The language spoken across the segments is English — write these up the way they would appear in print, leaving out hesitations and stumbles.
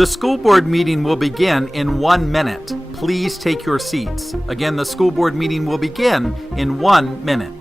The school board meeting will begin in 1 minute. Please take your seats. Again, the school board meeting will begin in 1 minute.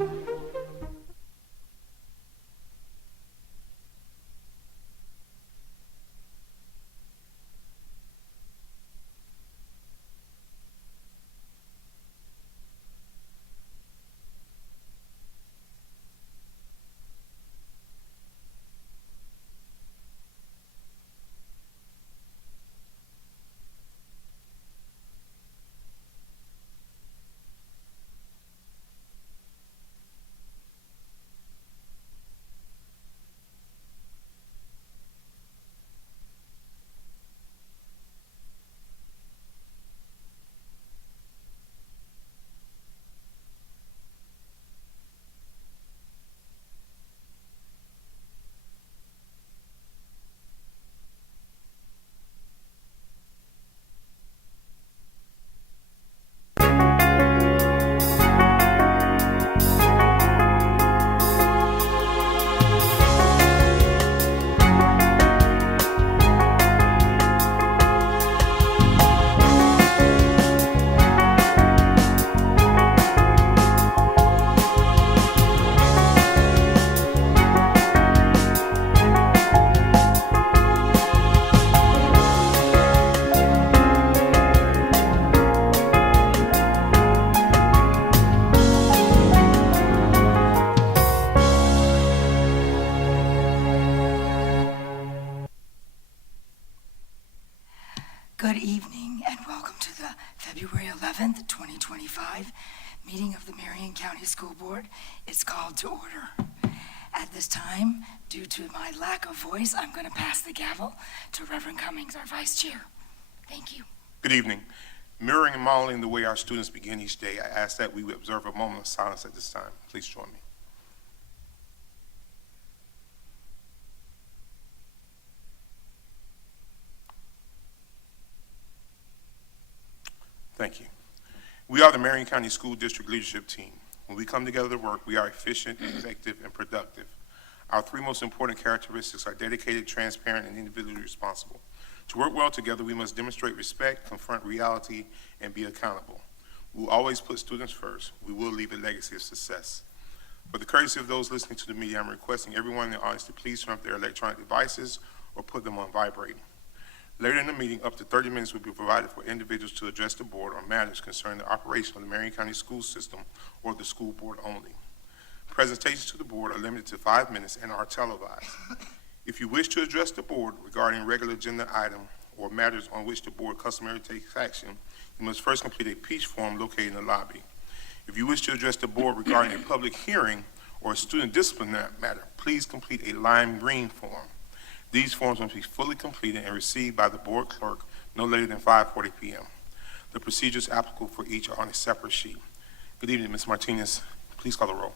Good evening and welcome to the February 11th, 2025 meeting of the Marion County School Board. It's called to order. At this time, due to my lack of voice, I'm going to pass the gavel to Reverend Cummings, our Vice Chair. Thank you. Good evening. Mirroring and modeling the way our students begin each day, I ask that we observe a moment of silence at this time. Please join me. Thank you. We are the Marion County School District Leadership Team. When we come together to work, we are efficient, effective, and productive. Our three most important characteristics are dedicated, transparent, and individually responsible. To work well together, we must demonstrate respect, confront reality, and be accountable. We will always put students first. We will leave a legacy of success. For the courtesy of those listening to the media, I'm requesting everyone in the audience to please turn off their electronic devices or put them on vibrating. Later in the meeting, up to 30 minutes will be provided for individuals to address the board on matters concerning the operation of the Marion County school system or the school board only. Presentations to the board are limited to 5 minutes and are televised. If you wish to address the board regarding regular agenda item or matters on which the board customarily takes action, you must first complete a peach form located in the lobby. If you wish to address the board regarding a public hearing or a student discipline matter, please complete a lime green form. These forms must be fully completed and received by the board clerk no later than 5:40 p.m. The procedures applicable for each are on a separate sheet. Good evening, Ms. Martinez. Please call the roll.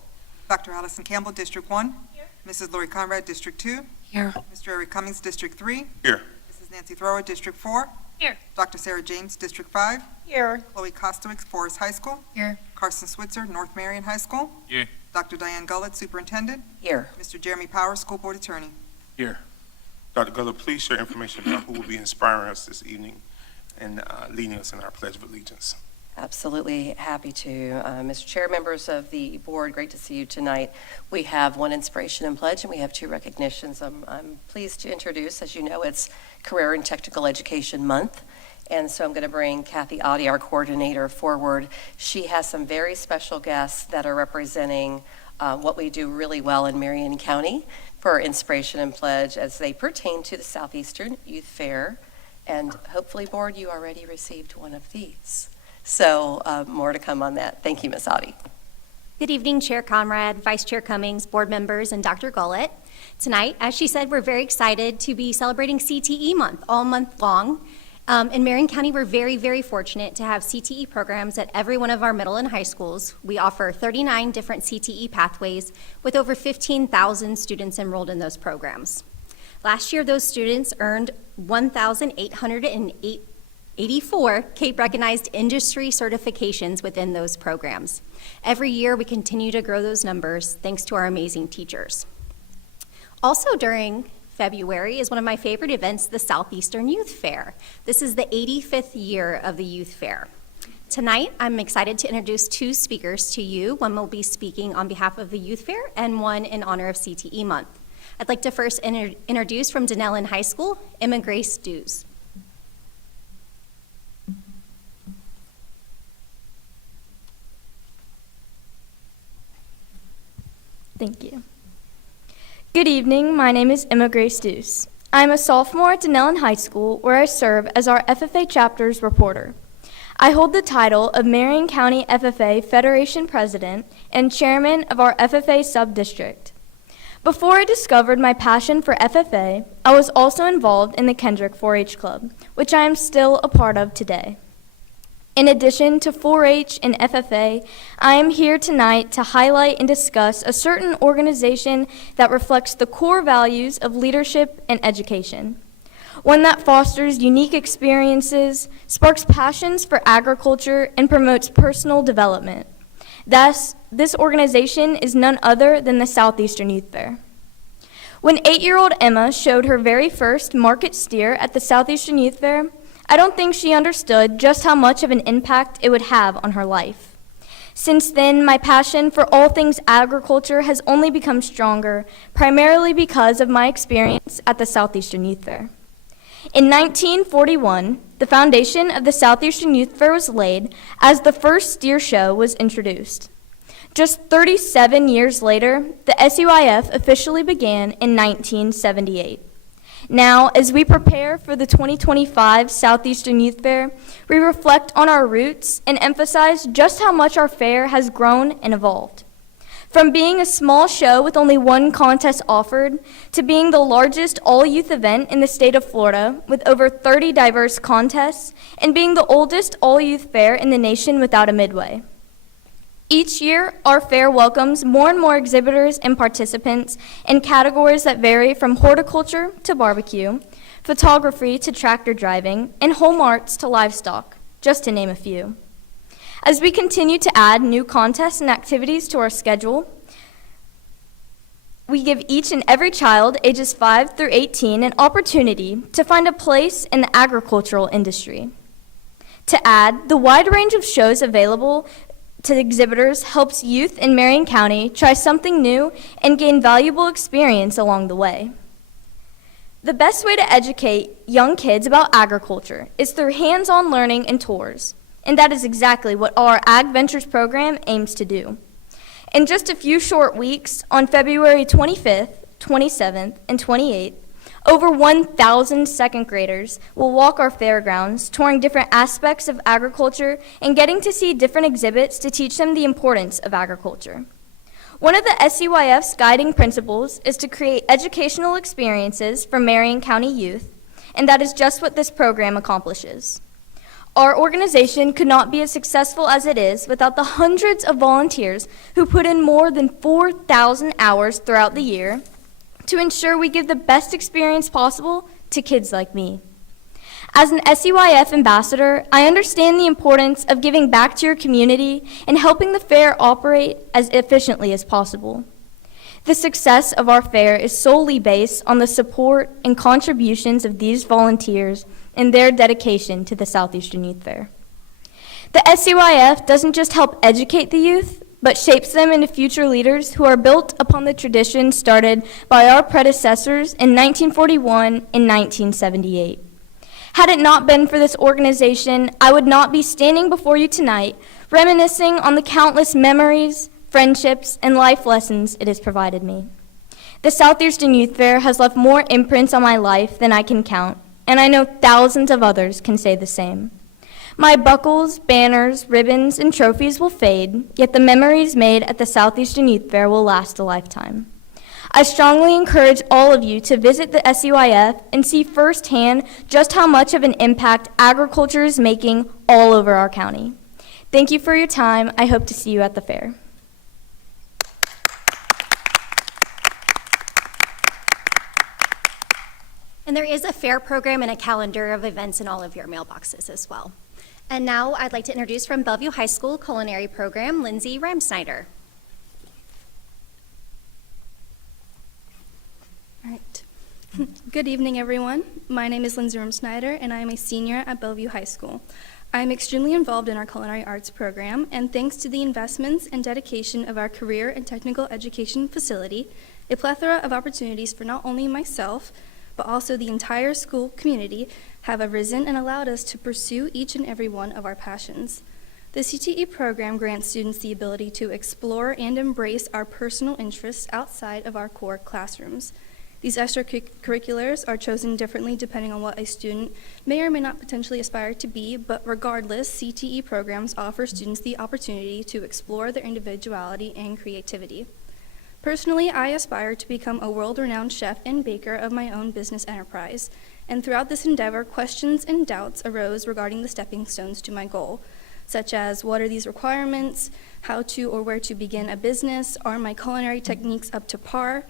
Dr. Allison Campbell, District 1. Here. Mrs. Lori Conrad, District 2. Here. Mr. Eric Cummings, District 3. Here. Mrs. Nancy Thrower, District 4. Here. Dr. Sarah James, District 5. Here. Chloe Kostowicz, Forest High School. Here. Carson Switzer, North Marion High School. Here. Dr. Diane Gullett, Superintendent. Here. Mr. Jeremy Powers, School Board Attorney. Here. Dr. Gullett, please share information about who will be inspiring us this evening and leading us in our Pledge of Allegiance. Absolutely happy to. Mr. Chair, members of the board, great to see you tonight. We have one inspiration and pledge, and we have two recognitions. I'm pleased to introduce, as you know, it's Career and Technical Education Month, and so I'm going to bring Kathy Oddie, our coordinator, forward. She has some very special guests that are representing what we do really well in Marion County for inspiration and pledge as they pertain to the Southeastern Youth Fair, and hopefully, board, you already received one of these. So more to come on that. Thank you, Ms. Oddie. Good evening, Chair Conrad, Vice Chair Cummings, board members, and Dr. Gullett. Tonight, as she said, we're very excited to be celebrating CTE month, all month long. In Marion County, we're very, very fortunate to have CTE programs at every one of our middle and high schools. We offer 39 different CTE pathways with over 15,000 students enrolled in those programs. Last year, those students earned 1,884 CAPE-recognized industry certifications within those programs. Every year, we continue to grow those numbers thanks to our amazing teachers. Also during February is one of my favorite events, the Southeastern Youth Fair. This is the 85th year of the Youth Fair. Tonight, I'm excited to introduce two speakers to you. One will be speaking on behalf of the Youth Fair and one in honor of CTE Month. I'd like to first introduce from Denellen High School, Emma Grace Dews. Thank you. Good evening, my name is Emma Grace Dews. I am a sophomore at Denellen High School where I serve as our FFA chapter's reporter. I hold the title of Marion County FFA Federation President and Chairman of our FFA sub-district. Before I discovered my passion for FFA, I was also involved in the Kendrick 4-H Club, which I am still a part of today. In addition to 4-H and FFA, I am here tonight to highlight and discuss a certain organization that reflects the core values of leadership and education. One that fosters unique experiences, sparks passions for agriculture, and promotes personal development. Thus, this organization is none other than the Southeastern Youth Fair. When 8-year-old Emma showed her very first market steer at the Southeastern Youth Fair, I don't think she understood just how much of an impact it would have on her life. Since then, my passion for all things agriculture has only become stronger, primarily because of my experience at the Southeastern Youth Fair. In 1941, the foundation of the Southeastern Youth Fair was laid as the first steer show was introduced. Just 37 years later, the SUIF officially began in 1978. Now, as we prepare for the 2025 Southeastern Youth Fair, we reflect on our roots and emphasize just how much our fair has grown and evolved. From being a small show with only one contest offered, to being the largest all-youth event in the state of Florida with over 30 diverse contests, and being the oldest all-youth fair in the nation without a midway. Each year, our fair welcomes more and more exhibitors and participants in categories that vary from horticulture to barbecue, photography to tractor driving, and home arts to livestock, just to name a few. As we continue to add new contests and activities to our schedule, we give each and every child ages 5 through 18 an opportunity to find a place in the agricultural industry. To add, the wide range of shows available to exhibitors helps youth in Marion County try something new and gain valuable experience along the way. The best way to educate young kids about agriculture is through hands-on learning and tours. And that is exactly what our Ag Ventures program aims to do. In just a few short weeks, on February 25th, 27th, and 28th, over 1,000 second graders will walk our fairgrounds, touring different aspects of agriculture and getting to see different exhibits to teach them the importance of agriculture. One of the SUIF's guiding principles is to create educational experiences for Marion County youth, and that is just what this program accomplishes. Our organization could not be as successful as it is without the hundreds of volunteers who put in more than 4,000 hours throughout the year to ensure we give the best experience possible to kids like me. As an SUIF ambassador, I understand the importance of giving back to your community and helping the fair operate as efficiently as possible. The success of our fair is solely based on the support and contributions of these volunteers and their dedication to the Southeastern Youth Fair. The SUIF doesn't just help educate the youth, but shapes them into future leaders who are built upon the traditions started by our predecessors in 1941 and 1978. Had it not been for this organization, I would not be standing before you tonight, reminiscing on the countless memories, friendships, and life lessons it has provided me. The Southeastern Youth Fair has left more imprints on my life than I can count, and I know thousands of others can say the same. My buckles, banners, ribbons, and trophies will fade, yet the memories made at the Southeastern Youth Fair will last a lifetime. I strongly encourage all of you to visit the SUIF and see firsthand just how much of an impact agriculture is making all over our county. Thank you for your time. I hope to see you at the fair. And there is a fair program and a calendar of events in all of your mailboxes as well. And now I'd like to introduce from Bellevue High School Culinary Program, Lindsay Ramsnyder. All right. Good evening, everyone. My name is Lindsay Snyder, and I am a senior at Bellevue High School. I am extremely involved in our culinary arts program, and thanks to the investments and dedication of our career and technical education facility, a plethora of opportunities for not only myself, but also the entire school community have arisen and allowed us to pursue each and every one of our passions. The CTE program grants students the ability to explore and embrace our personal interests outside of our core classrooms. These extracurriculars are chosen differently depending on what a student may or may not potentially aspire to be, but regardless, CTE programs offer students the opportunity to explore their individuality and creativity. Personally, I aspire to become a world-renowned chef and baker of my own business enterprise, and throughout this endeavor, questions and doubts arose regarding the stepping stones to my goal, such as what are these requirements, how to or where to begin a business, are my culinary techniques up to par?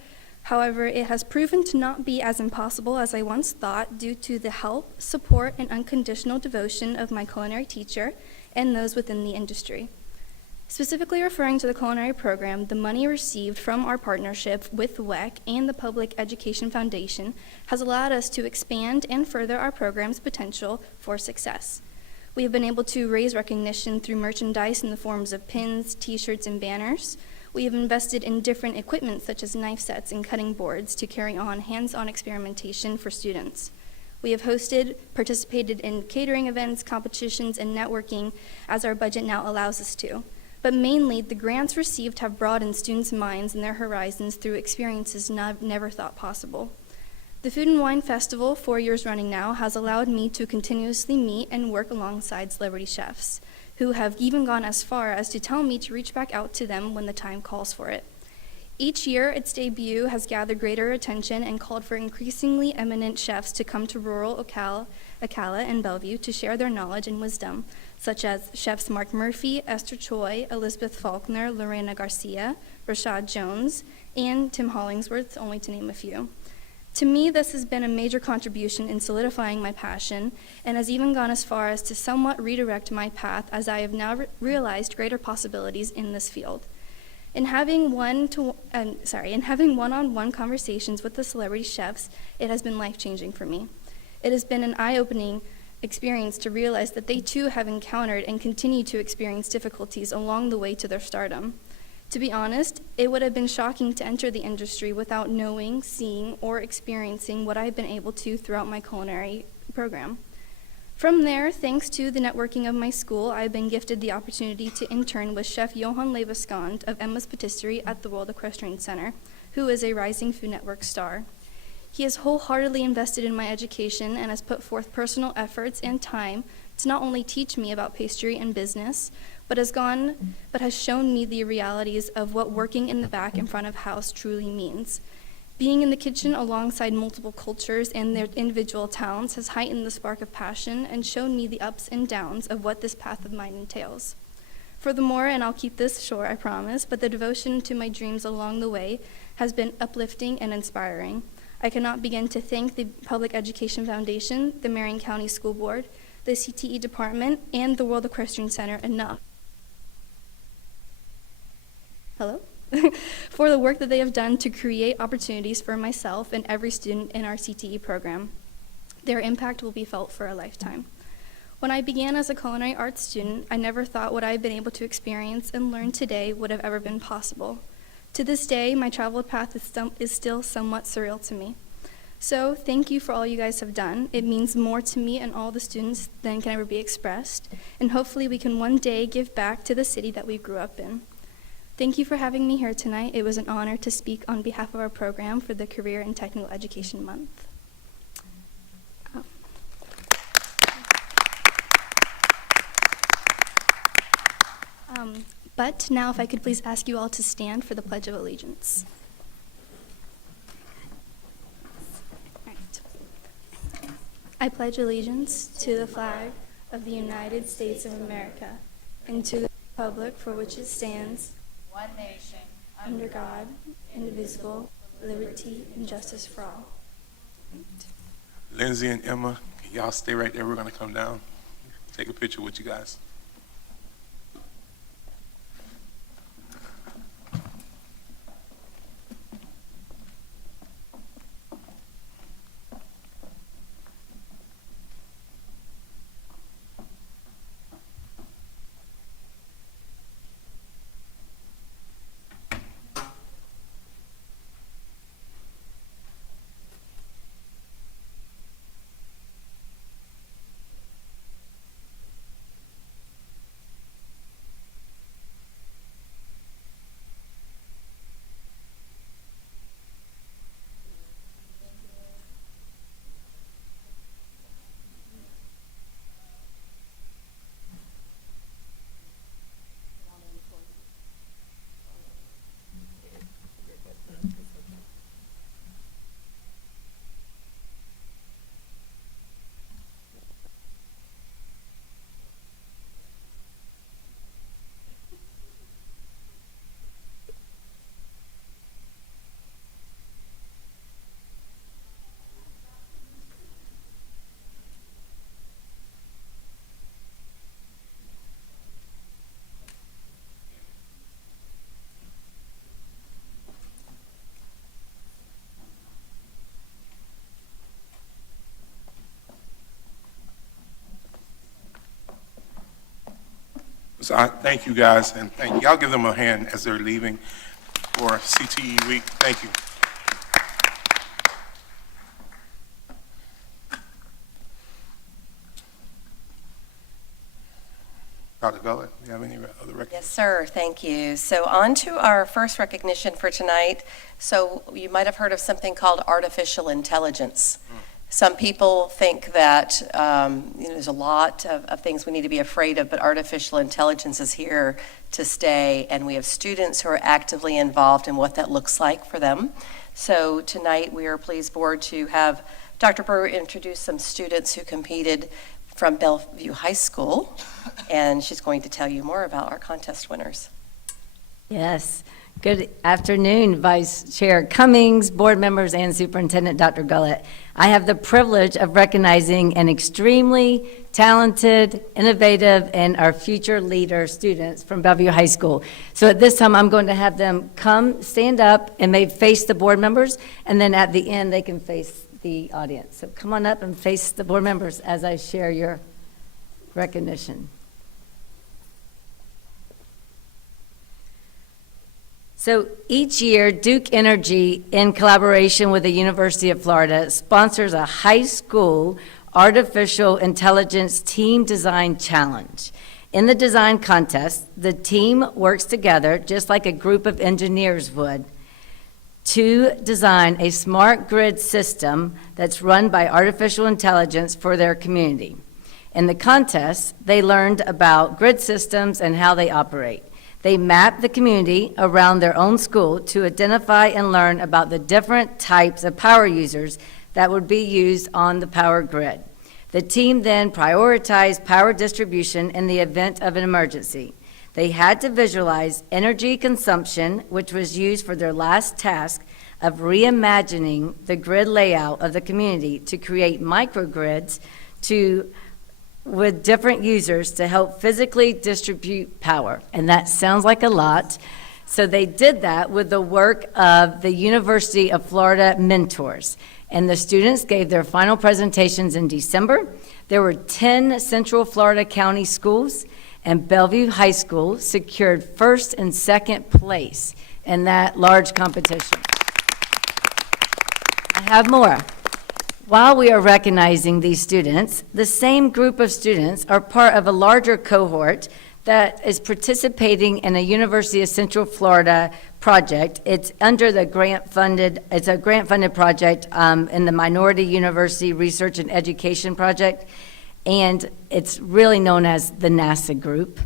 However, it has proven to not be as impossible as I once thought due to the help, support, and unconditional devotion of my culinary teacher and those within the industry. Specifically referring to the culinary program, the money received from our partnership with WEC and the Public Education Foundation has allowed us to expand and further our program's potential for success. We have been able to raise recognition through merchandise in the forms of pins, t-shirts, and banners. We have invested in different equipment such as knife sets and cutting boards to carry on hands-on experimentation for students. We have hosted, participated in catering events, competitions, and networking as our budget now allows us to. But mainly, the grants received have broadened students' minds and their horizons through experiences never thought possible. The Food and Wine Festival, 4 years running now, has allowed me to continuously meet and work alongside celebrity chefs, who have even gone as far as to tell me to reach back out to them when the time calls for it. Each year, its debut has gathered greater attention and called for increasingly eminent chefs to come to rural Ocala and Bellevue to share their knowledge and wisdom, such as chefs Mark Murphy, Esther Choi, Elizabeth Faulkner, Lorena Garcia, Rashad Jones, and Tim Hollingsworth, only to name a few. To me, this has been a major contribution in solidifying my passion and has even gone as far as to somewhat redirect my path as I have now realized greater possibilities in this field. In having one-on-one conversations with the celebrity chefs, it has been life-changing for me. It has been an eye-opening experience to realize that they too have encountered and continue to experience difficulties along the way to their stardom. To be honest, it would have been shocking to enter the industry without knowing, seeing, or experiencing what I've been able to throughout my culinary program. From there, thanks to the networking of my school, I've been gifted the opportunity to intern with Chef Johan Leveskond of Emma's Patisserie at the World Equestrian Center, who is a rising Food Network star. He has wholeheartedly invested in my education and has put forth personal efforts and time to not only teach me about pastry and business, but has shown me the realities of what working in the back and front of house truly means. Being in the kitchen alongside multiple cultures and their individual talents has heightened the spark of passion and shown me the ups and downs of what this path of mine entails. Furthermore, and I'll keep this short, I promise, but the devotion to my dreams along the way has been uplifting and inspiring. I cannot begin to thank the Public Education Foundation, the Marion County School Board, the CTE Department, and the World Equestrian Center enough. Hello? For the work that they have done to create opportunities for myself and every student in our CTE program. Their impact will be felt for a lifetime. When I began as a culinary arts student, I never thought what I've been able to experience and learn today would have ever been possible. To this day, my traveled path is still somewhat surreal to me. So thank you for all you guys have done. It means more to me and all the students than can ever be expressed, and hopefully we can one day give back to the city that we grew up in. Thank you for having me here tonight. It was an honor to speak on behalf of our program for the Career and Technical Education Month. But now if I could please ask you all to stand for the Pledge of Allegiance. I pledge allegiance to the flag of the United States of America and to the republic for which it stands, one nation, under God, indivisible, liberty and justice for all. Lindsay and Emma, can y'all stay right there? We're going to come down, take a picture with you guys. So I thank you guys, and thank you. Y'all give them a hand as they're leaving for CTE week. Thank you. Dr. Gullett, do you have any other recognition? Yes, sir. Thank you. So on to our first recognition for tonight. So you might have heard of something called artificial intelligence. Some people think that there's a lot of things we need to be afraid of, but artificial intelligence is here to stay, and we have students who are actively involved in what that looks like for them. So tonight we are pleased, board, to have Dr. Brewer introduce some students who competed from Bellevue High School, and she's going to tell you more about our contest winners. Yes. Good afternoon, Vice Chair Cummings, board members, and Superintendent Dr. Gullett. I have the privilege of recognizing an extremely talented, innovative, and our future leader students from Bellevue High School. So at this time, I'm going to have them come, stand up, and they face the board members, and then at the end, they can face the audience. So come on up and face the board members as I share your recognition. So each year, Duke Energy, in collaboration with the University of Florida, sponsors a high school artificial intelligence team design challenge. In the design contest, the team works together, just like a group of engineers would, to design a smart grid system that's run by artificial intelligence for their community. In the contest, they learned about grid systems and how they operate. They mapped the community around their own school to identify and learn about the different types of power users that would be used on the power grid. The team then prioritized power distribution in the event of an emergency. They had to visualize energy consumption, which was used for their last task of reimagining the grid layout of the community to create microgrids with different users to help physically distribute power. And that sounds like a lot. So they did that with the work of the University of Florida mentors. And the students gave their final presentations in December. There were 10 Central Florida County schools, and Bellevue High School secured first and second place in that large competition. I have more. While we are recognizing these students, the same group of students are part of a larger cohort that is participating in a University of Central Florida project. It's under the it's a grant-funded project in the Minority University Research and Education Project, and it's really known as the NASA group,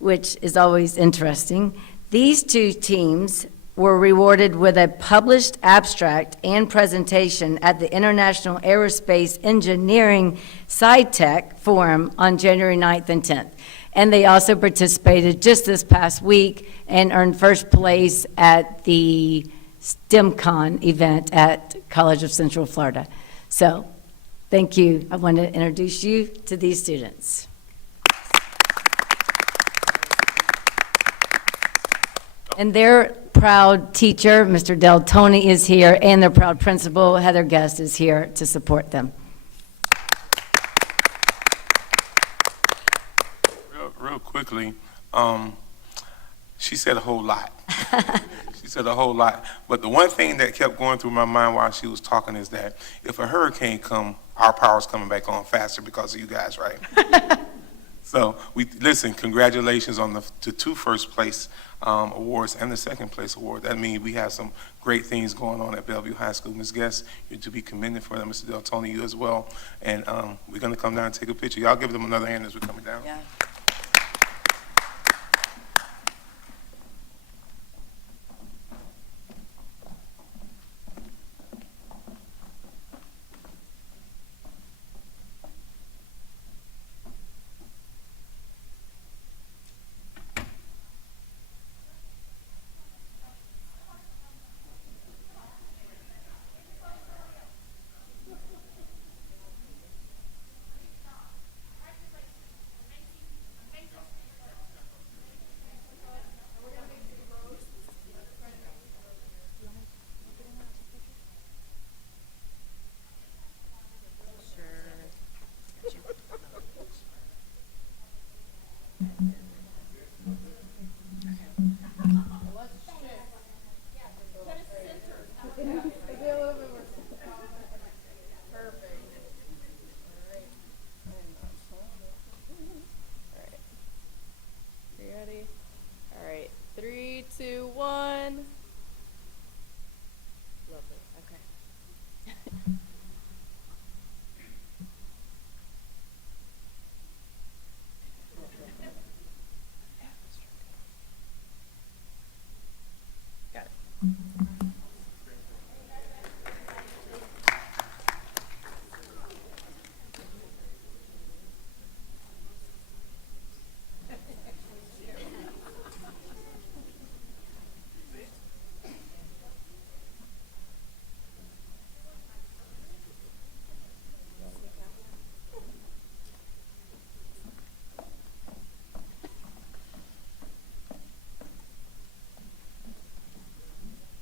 which is always interesting. These two teams were rewarded with a published abstract and presentation at the International Aerospace Engineering SciTech Forum on January 9th and 10th. And they also participated just this past week and earned first place at the STEMCon event at College of Central Florida. So, thank you. I want to introduce you to these students. And their proud teacher, Mr. Del Tony, is here, and their proud principal, Heather Guest, is here to support them. Real quickly, she said a whole lot. She said a whole lot. But the one thing that kept going through my mind while she was talking is that if a hurricane come, our power's coming back on faster because of you guys, right? So listen, congratulations on the two first place awards and the second place award. That means we have some great things going on at Bellevue High School. Ms. Guest, you're to be commended for that. Mr. Del Tony, you as well. And we're going to come down and take a picture. Y'all give them another hand as we're coming down. Yeah.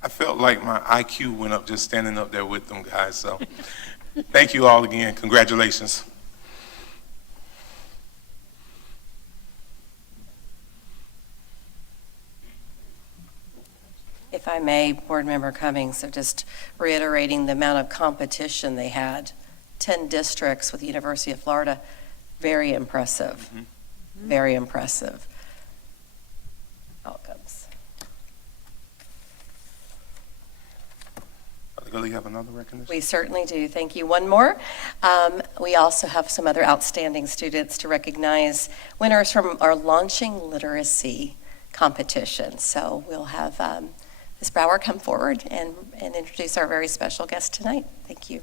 I felt like my IQ went up just standing up there with them guys. So thank you all again. Congratulations. If I may, Board Member Cummings, so just reiterating the amount of competition they had, 10 districts with the University of Florida, very impressive, very impressive. Outcomes. Do we have another recognition? We certainly do. Thank you. One more. We also have some other outstanding students to recognize, winners from our Launching Literacy competition. So we'll have Ms. Brower come forward and introduce our very special guest tonight. Thank you.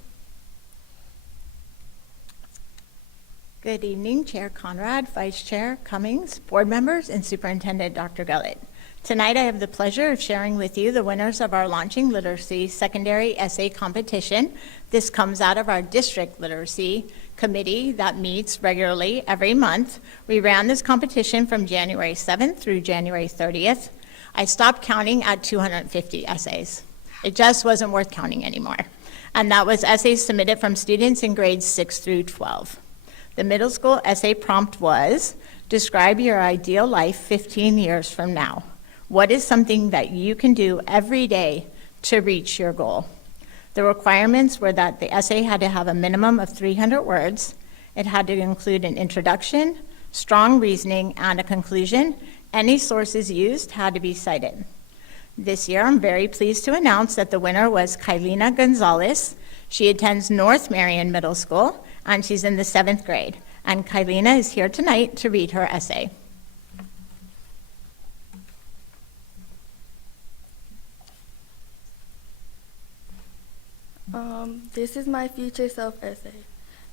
Good evening, Chair Conrad, Vice Chair Cummings, board members, and Superintendent Dr. Gullett. Tonight I have the pleasure of sharing with you the winners of our Launching Literacy Secondary Essay Competition. This comes out of our District Literacy Committee that meets regularly every month. We ran this competition from January 7th through January 30th. I stopped counting at 250 essays. It just wasn't worth counting anymore. And that was essays submitted from students in grades 6 through 12. The middle school essay prompt was, describe your ideal life 15 years from now. What is something that you can do every day to reach your goal? The requirements were that the essay had to have a minimum of 300 words. It had to include an introduction, strong reasoning, and a conclusion. Any sources used had to be cited. This year, I'm very pleased to announce that the winner was Kylina Gonzalez. She attends North Marion Middle School, and she's in the 7th grade. And Kylina is here tonight to read her essay. This is my future self essay.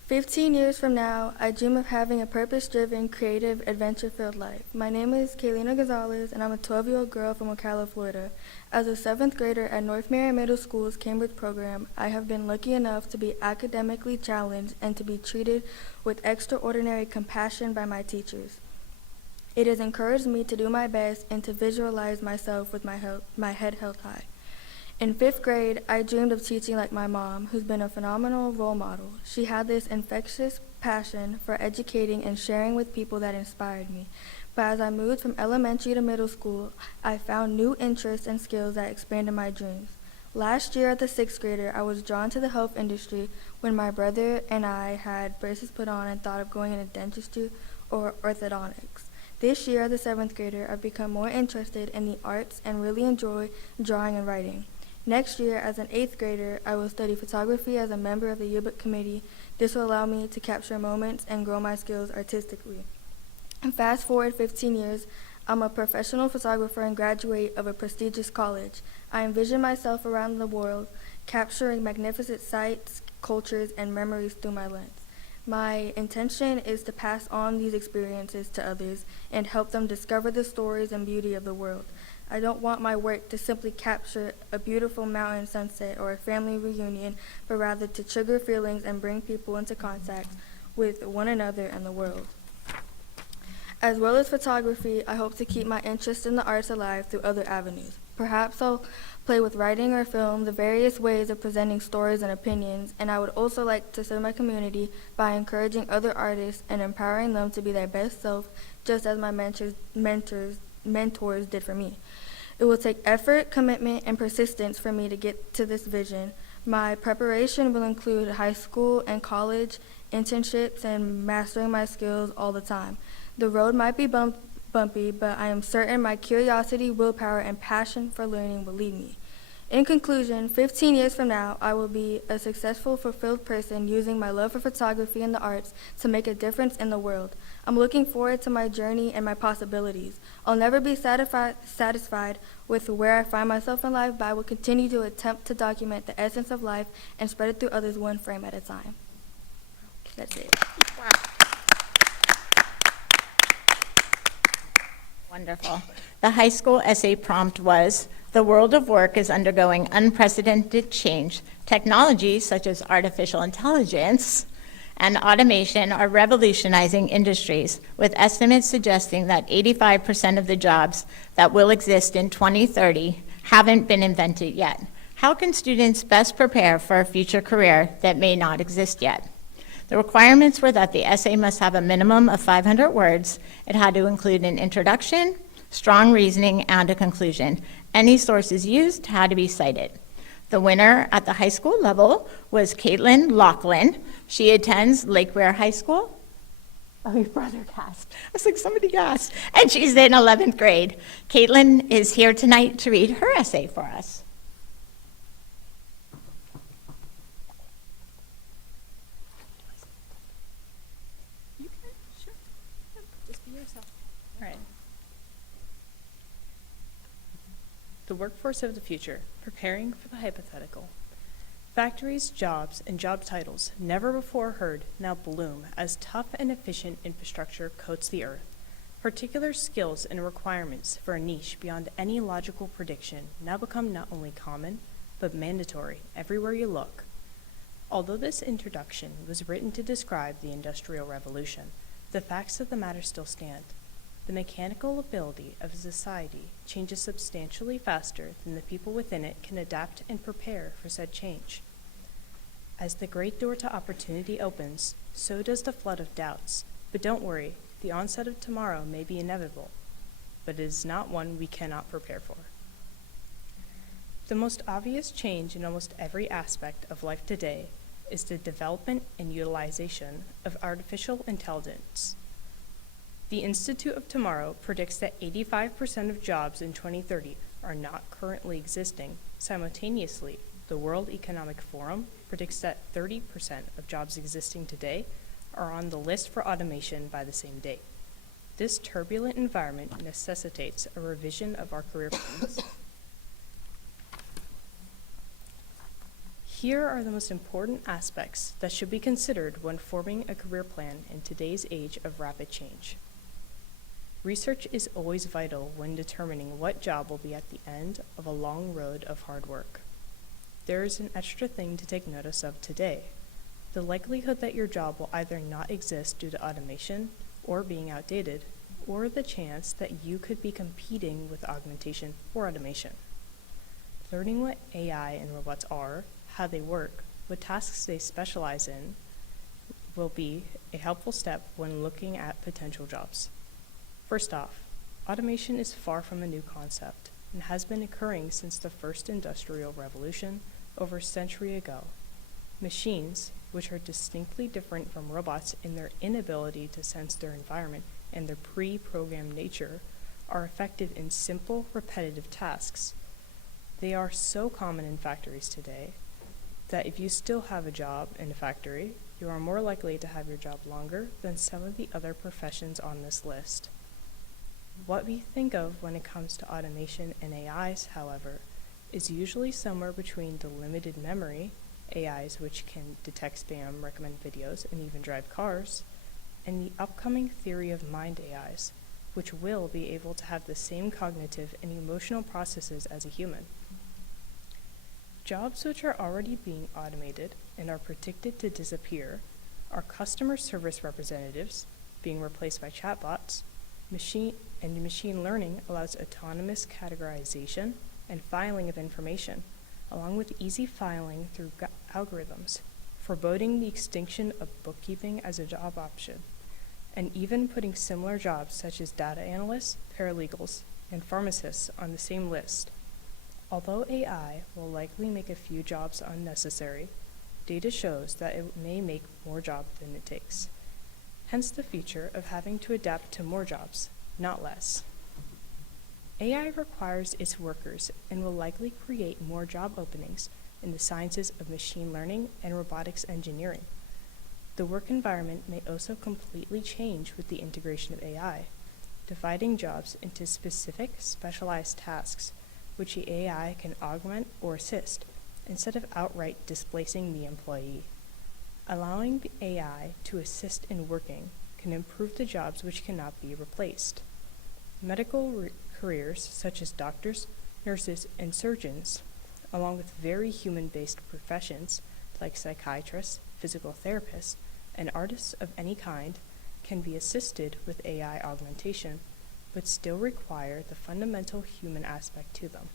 15 years from now, I dream of having a purpose-driven, creative, adventure-filled life. My name is Kylina Gonzalez, and I'm a 12-year-old girl from Ocala, Florida. As a 7th grader at North Marion Middle School's Cambridge program, I have been lucky enough to be academically challenged and to be treated with extraordinary compassion by my teachers. It has encouraged me to do my best and to visualize myself with my head held high. In 5th grade, I dreamed of teaching like my mom, who's been a phenomenal role model. She had this infectious passion for educating and sharing with people that inspired me. But as I moved from elementary to middle school, I found new interests and skills that expanded my dreams. Last year as a 6th grader, I was drawn to the health industry when my brother and I had braces put on and thought of going into dentistry or orthodontics. This year as a 7th grader, I've become more interested in the arts and really enjoy drawing and writing. Next year, as an 8th grader, I will study photography as a member of the yearbook committee. This will allow me to capture moments and grow my skills artistically. And fast forward 15 years, I'm a professional photographer and graduate of a prestigious college. I envision myself around the world, capturing magnificent sights, cultures, and memories through my lens. My intention is to pass on these experiences to others and help them discover the stories and beauty of the world. I don't want my work to simply capture a beautiful mountain sunset or a family reunion, but rather to trigger feelings and bring people into contact with one another and the world. As well as photography, I hope to keep my interest in the arts alive through other avenues. Perhaps I'll play with writing or film, the various ways of presenting stories and opinions, and I would also like to serve my community by encouraging other artists and empowering them to be their best self, just as my mentors did for me. It will take effort, commitment, and persistence for me to get to this vision. My preparation will include high school and college internships and mastering my skills all the time. The road might be bumpy, but I am certain my curiosity, willpower, and passion for learning will lead me. In conclusion, 15 years from now, I will be a successful, fulfilled person using my love for photography and the arts to make a difference in the world. I'm looking forward to my journey and my possibilities. I'll never be satisfied with where I find myself in life, but I will continue to attempt to document the essence of life and spread it through others one frame at a time. That's it. Wow. Wonderful. The high school essay prompt was, the world of work is undergoing unprecedented change. Technologies such as artificial intelligence and automation are revolutionizing industries, with estimates suggesting that 85% of the jobs that will exist in 2030 haven't been invented yet. How can students best prepare for a future career that may not exist yet? The requirements were that the essay must have a minimum of 500 words. It had to include an introduction, strong reasoning, and a conclusion. Any sources used had to be cited. The winner at the high school level was Caitlin Laughlin. She attends Lake Ware High School. Oh, your brother gasped. I was like, somebody gasped. And she's in 11th grade. Caitlin is here tonight to read her essay for us. You can, sure. Just be yourself. All right. The workforce of the future, preparing for the hypothetical. Factories, jobs, and job titles, never before heard, now bloom as tough and efficient infrastructure coats the earth. Particular skills and requirements for a niche beyond any logical prediction now become not only common, but mandatory everywhere you look. Although this introduction was written to describe the Industrial Revolution, the facts of the matter still stand. The mechanical ability of a society changes substantially faster than the people within it can adapt and prepare for said change. As the great door to opportunity opens, so does the flood of doubts. But don't worry, the onset of tomorrow may be inevitable, but it is not one we cannot prepare for. The most obvious change in almost every aspect of life today is the development and utilization of artificial intelligence. The Institute of Tomorrow predicts that 85% of jobs in 2030 are not currently existing. Simultaneously, the World Economic Forum predicts that 30% of jobs existing today are on the list for automation by the same date. This turbulent environment necessitates a revision of our career plans. Here are the most important aspects that should be considered when forming a career plan in today's age of rapid change. Research is always vital when determining what job will be at the end of a long road of hard work. There is an extra thing to take notice of today: the likelihood that your job will either not exist due to automation or being outdated, or the chance that you could be competing with augmentation or automation. Learning what AI and robots are, how they work, what tasks they specialize in, will be a helpful step when looking at potential jobs. First off, automation is far from a new concept and has been occurring since the first industrial revolution over a century ago. Machines, which are distinctly different from robots in their inability to sense their environment and their pre-programmed nature, are effective in simple, repetitive tasks. They are so common in factories today that if you still have a job in a factory, you are more likely to have your job longer than some of the other professions on this list. What we think of when it comes to automation and AIs, however, is usually somewhere between the limited memory, AIs which can detect spam, recommend videos, and even drive cars, and the upcoming theory of mind AIs, which will be able to have the same cognitive and emotional processes as a human. Jobs which are already being automated and are predicted to disappear are customer service representatives, being replaced by chatbots. Machine learning allows autonomous categorization and filing of information, along with easy filing through algorithms, foreboding the extinction of bookkeeping as a job option, and even putting similar jobs such as data analysts, paralegals, and pharmacists on the same list. Although AI will likely make a few jobs unnecessary, data shows that it may make more jobs than it takes. Hence the feature of having to adapt to more jobs, not less. AI requires its workers and will likely create more job openings in the sciences of machine learning and robotics engineering. The work environment may also completely change with the integration of AI, dividing jobs into specific specialized tasks which the AI can augment or assist, instead of outright displacing the employee. Allowing the AI to assist in working can improve the jobs which cannot be replaced. Medical careers such as doctors, nurses, and surgeons, along with very human-based professions like psychiatrists, physical therapists, and artists of any kind, can be assisted with AI augmentation, but still require the fundamental human aspect to them.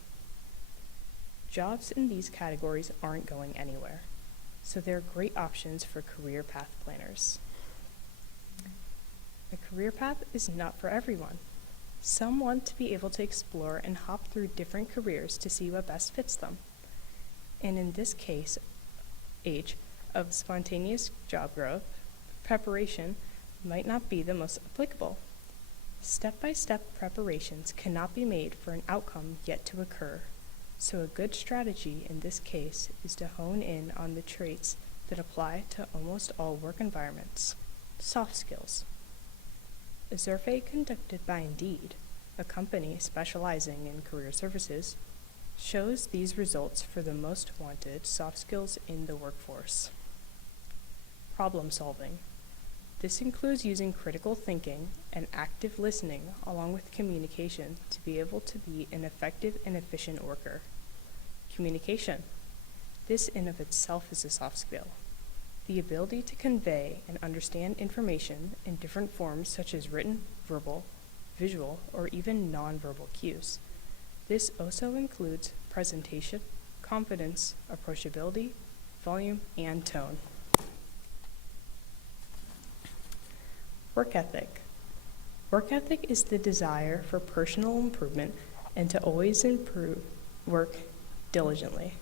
Jobs in these categories aren't going anywhere, so they're great options for career path planners. A career path is not for everyone. Some want to be able to explore and hop through different careers to see what best fits them. And in this case, age of spontaneous job growth, preparation might not be the most applicable. Step-by-step preparations cannot be made for an outcome yet to occur, so a good strategy in this case is to hone in on the traits that apply to almost all work environments. Soft skills. A survey conducted by Indeed, a company specializing in career services, shows these results for the most wanted soft skills in the workforce. Problem solving. This includes using critical thinking and active listening along with communication to be able to be an effective and efficient worker. Communication. This in of itself is a soft skill. The ability to convey and understand information in different forms such as written, verbal, visual, or even nonverbal cues. This also includes presentation, confidence, approachability, volume, and tone. Work ethic. Work ethic is the desire for personal improvement and to always work diligently.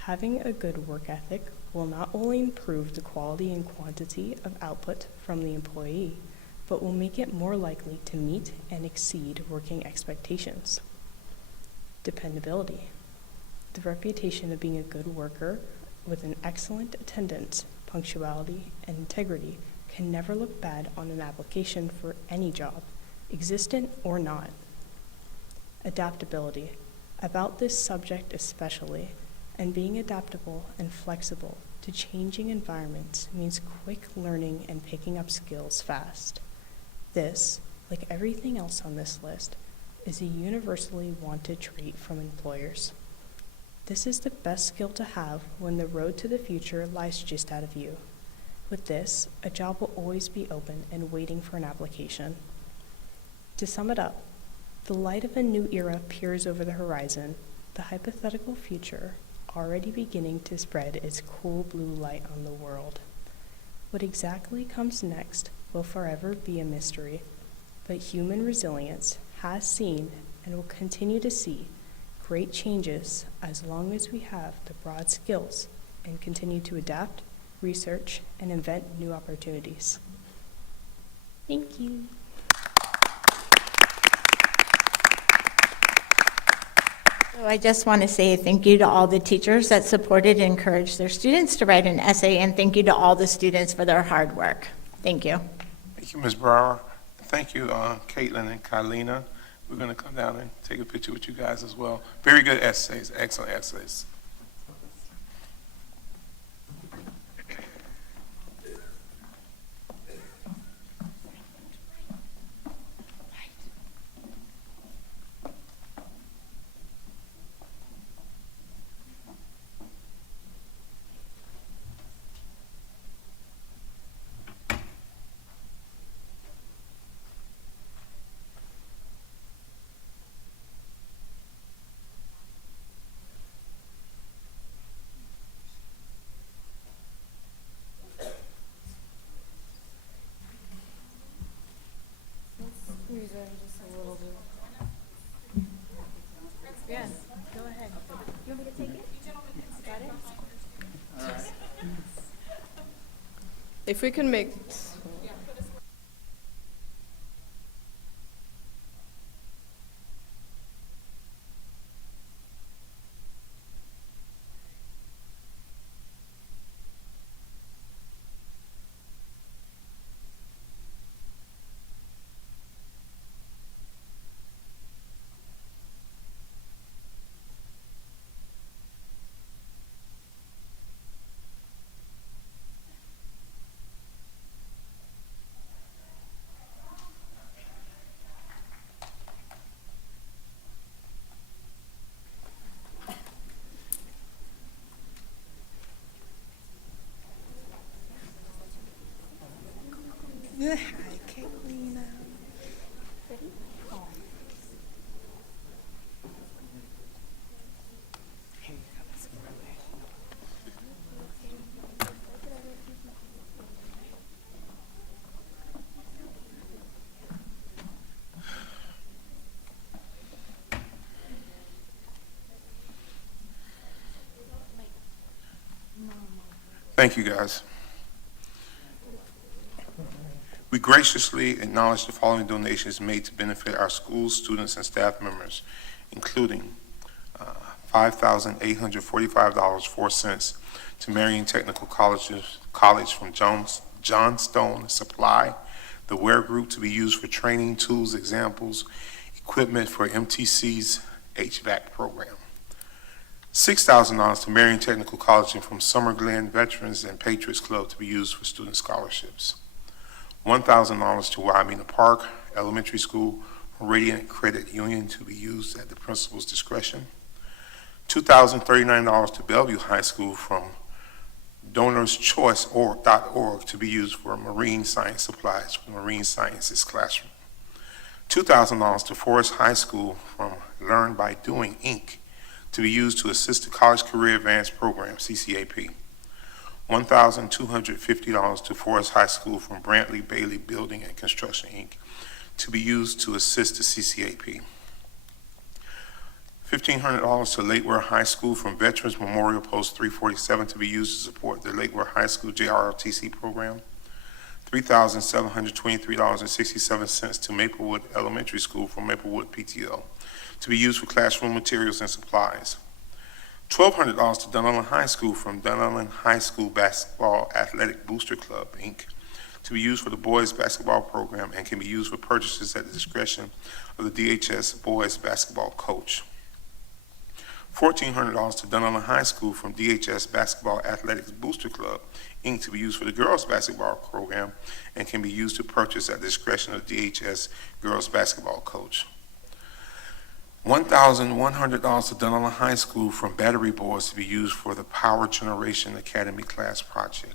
Having a good work ethic will not only improve the quality and quantity of output from the employee, but will make it more likely to meet and exceed working expectations. Dependability. The reputation of being a good worker with an excellent attendance, punctuality, and integrity can never look bad on an application for any job, existent or not. Adaptability. About this subject especially, and being adaptable and flexible to changing environments means quick learning and picking up skills fast. This, like everything else on this list, is a universally wanted trait from employers. This is the best skill to have when the road to the future lies just out of view. With this, a job will always be open and waiting for an application. To sum it up, the light of a new era peers over the horizon, the hypothetical future already beginning to spread its cool blue light on the world. What exactly comes next will forever be a mystery, but human resilience has seen and will continue to see great changes as long as we have the broad skills and continue to adapt, research, and invent new opportunities. Thank you. So I just want to say thank you to all the teachers that supported and encouraged their students to write an essay, and thank you to all the students for their hard work. Thank you. Thank you, Ms. Brower. Thank you, Caitlin and Kylina. We're going to come down and take a picture with you guys as well. Very good essays, excellent essays. Yeah, go ahead. You want me to take it? Got it? If we can make Thank you, guys. We graciously acknowledge the following donations made to benefit our schools, students, and staff members, including $5,845.04 to Marion Technical College from Johnstone Supply, the Ware Group to be used for training, tools, examples, equipment for MTC's HVAC program. $6,000 to Marion Technical College and from Summer Glen Veterans and Patriots Club to be used for student scholarships. $1,000 to Wymena Park Elementary School Radiant Credit Union to be used at the principal's discretion. $2,039 to Bellevue High School from DonorsChoice.org to be used for marine science supplies for the Marine Sciences classroom. $2,000 to Forest High School from Learn by Doing, Inc. to be used to assist the College Career Advanced Program, CCAP. $1,250 to Forest High School from Brantley Bailey Building and Construction, Inc. to be used to assist the CCAP. $1,500 to Lakeware High School from Veterans Memorial Post 347 to be used to support the Lakeware High School JROTC program. $3,723.67 to Maplewood Elementary School from Maplewood PTO to be used for classroom materials and supplies. $1,200 to Dunellen High School from Dunellen High School Basketball Athletic Booster Club, Inc. to be used for the boys basketball program and can be used for purchases at the discretion of the DHS boys basketball coach. $1,400 to Dunellen High School from DHS Basketball Athletics Booster Club, Inc. to be used for the girls basketball program and can be used to purchase at the discretion of DHS girls basketball coach. $1,100 to Dunellen High School from battery boards to be used for the Power Generation Academy class project.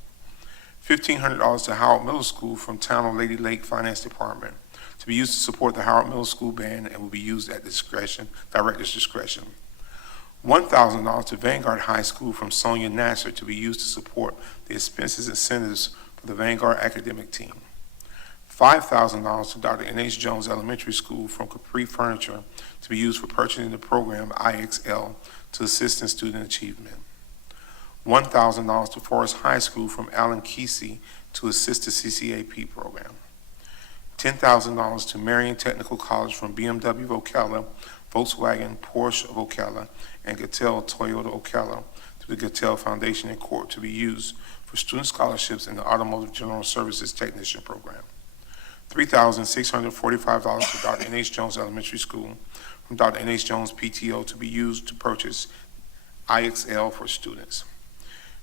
$1,500 to Howard Middle School from Town of Lady Lake Finance Department to be used to support the Howard Middle School band and will be used at the discretion, director's discretion. $1,000 to Vanguard High School from Sonia Nasser to be used to support the expenses and incentives for the Vanguard academic team. $5,000 to Dr. N.H. Jones Elementary School from Capri Furniture to be used for purchasing the program IXL to assist in student achievement. $1,000 to Forest High School from Alan Kesey to assist the CCAP program. $10,000 to Marion Technical College from BMW of Ocala, Volkswagen, Porsche of Ocala, and Gattell Toyota Ocala through the Gattell Foundation and Court to be used for student scholarships in the Automotive General Services Technician program. $3,645 to Dr. N.H. Jones Elementary School from Dr. N.H. Jones PTO to be used to purchase IXL for students.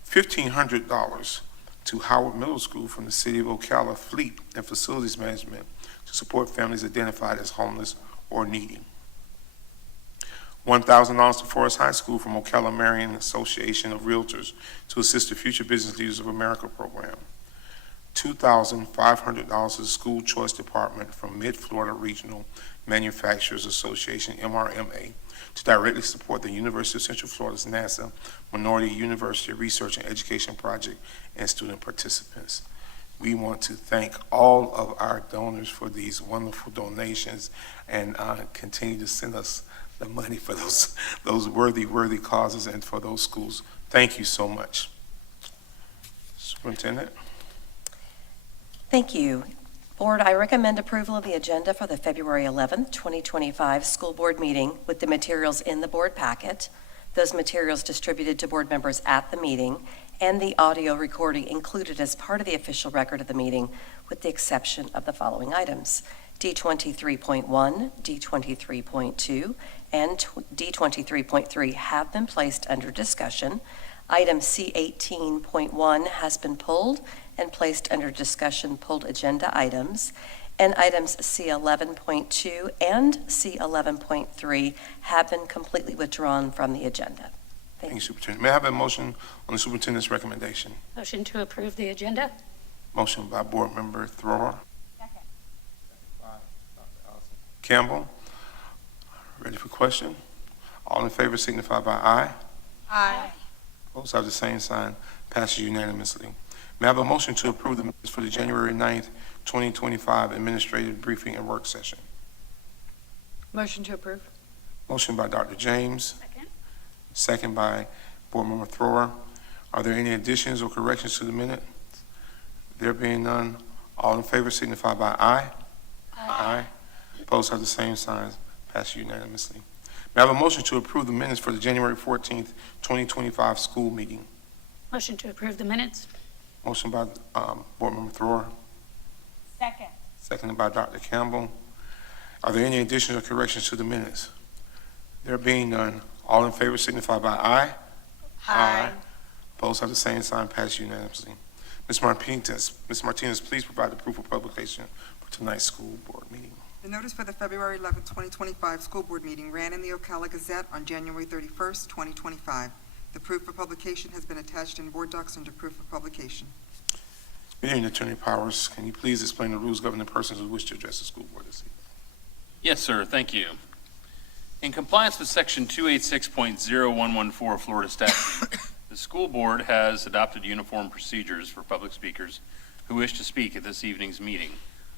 $1,500 to Howard Middle School from the City of Ocala Fleet and Facilities Management to support families identified as homeless or needy. $1,000 to Forest High School from Ocala Marion Association of Realtors to assist the Future Business Leaders of America program. $2,500 to the School Choice Department from Mid-Florida Regional Manufacturers Association, MRMA, to directly support the University of Central Florida's NASA Minority University Research and Education Project and student participants. We want to thank all of our donors for these wonderful donations and continue to send us the money for those worthy causes and for those schools. Thank you so much. Superintendent? Thank you. Board, I recommend approval of the agenda for the February 11th, 2025 school board meeting with the materials in the board packet, those materials distributed to board members at the meeting, and the audio recording included as part of the official record of the meeting, with the exception of the following items. D23.1, D23.2, and D23.3 have been placed under discussion. Item C18.1 has been pulled and placed under discussion pulled agenda items, and items C11.2 and C11.3 have been completely withdrawn from the agenda. Thank you, Superintendent. May I have a motion on the superintendent's recommendation? Motion to approve the agenda. Motion by Board Member Thrower. Second. By Dr. Allison Campbell. Ready for question? All in favor signify by aye. Aye. Opposed have the same sign. Passes unanimously. May I have a motion to approve the minutes for the January 9th, 2025 administrative briefing and work session? Motion to approve. Motion by Dr. James. Second. Second by Board Member Thrower. Are there any additions or corrections to the minute? There being none, all in favor signify by aye. Aye. Opposed have the same signs. Passed unanimously. May I have a motion to approve the minutes for the January 14th, 2025 school meeting? Motion to approve the minutes. Motion by Board Member Throer, Second. seconded by Dr. Campbell. Are there any additions or corrections to the minutes? There being none, all in favor signify by aye. Aye. Opposed have the same sign. Passed unanimously. Ms. Martinez, please provide the proof of publication for tonight's school board meeting. The notice for the February 11th, 2025 school board meeting ran in the Ocala Gazette on January 31st, 2025. The proof of publication has been attached in board docs under proof of publication. Good evening, Attorney Powers. Can you please explain the rules governing persons who wish to address the school board this evening? Yes, sir. Thank you. In compliance with Section 286.0114 Florida statute, the school board has adopted uniform procedures for public speakers who wish to speak at this evening's meeting,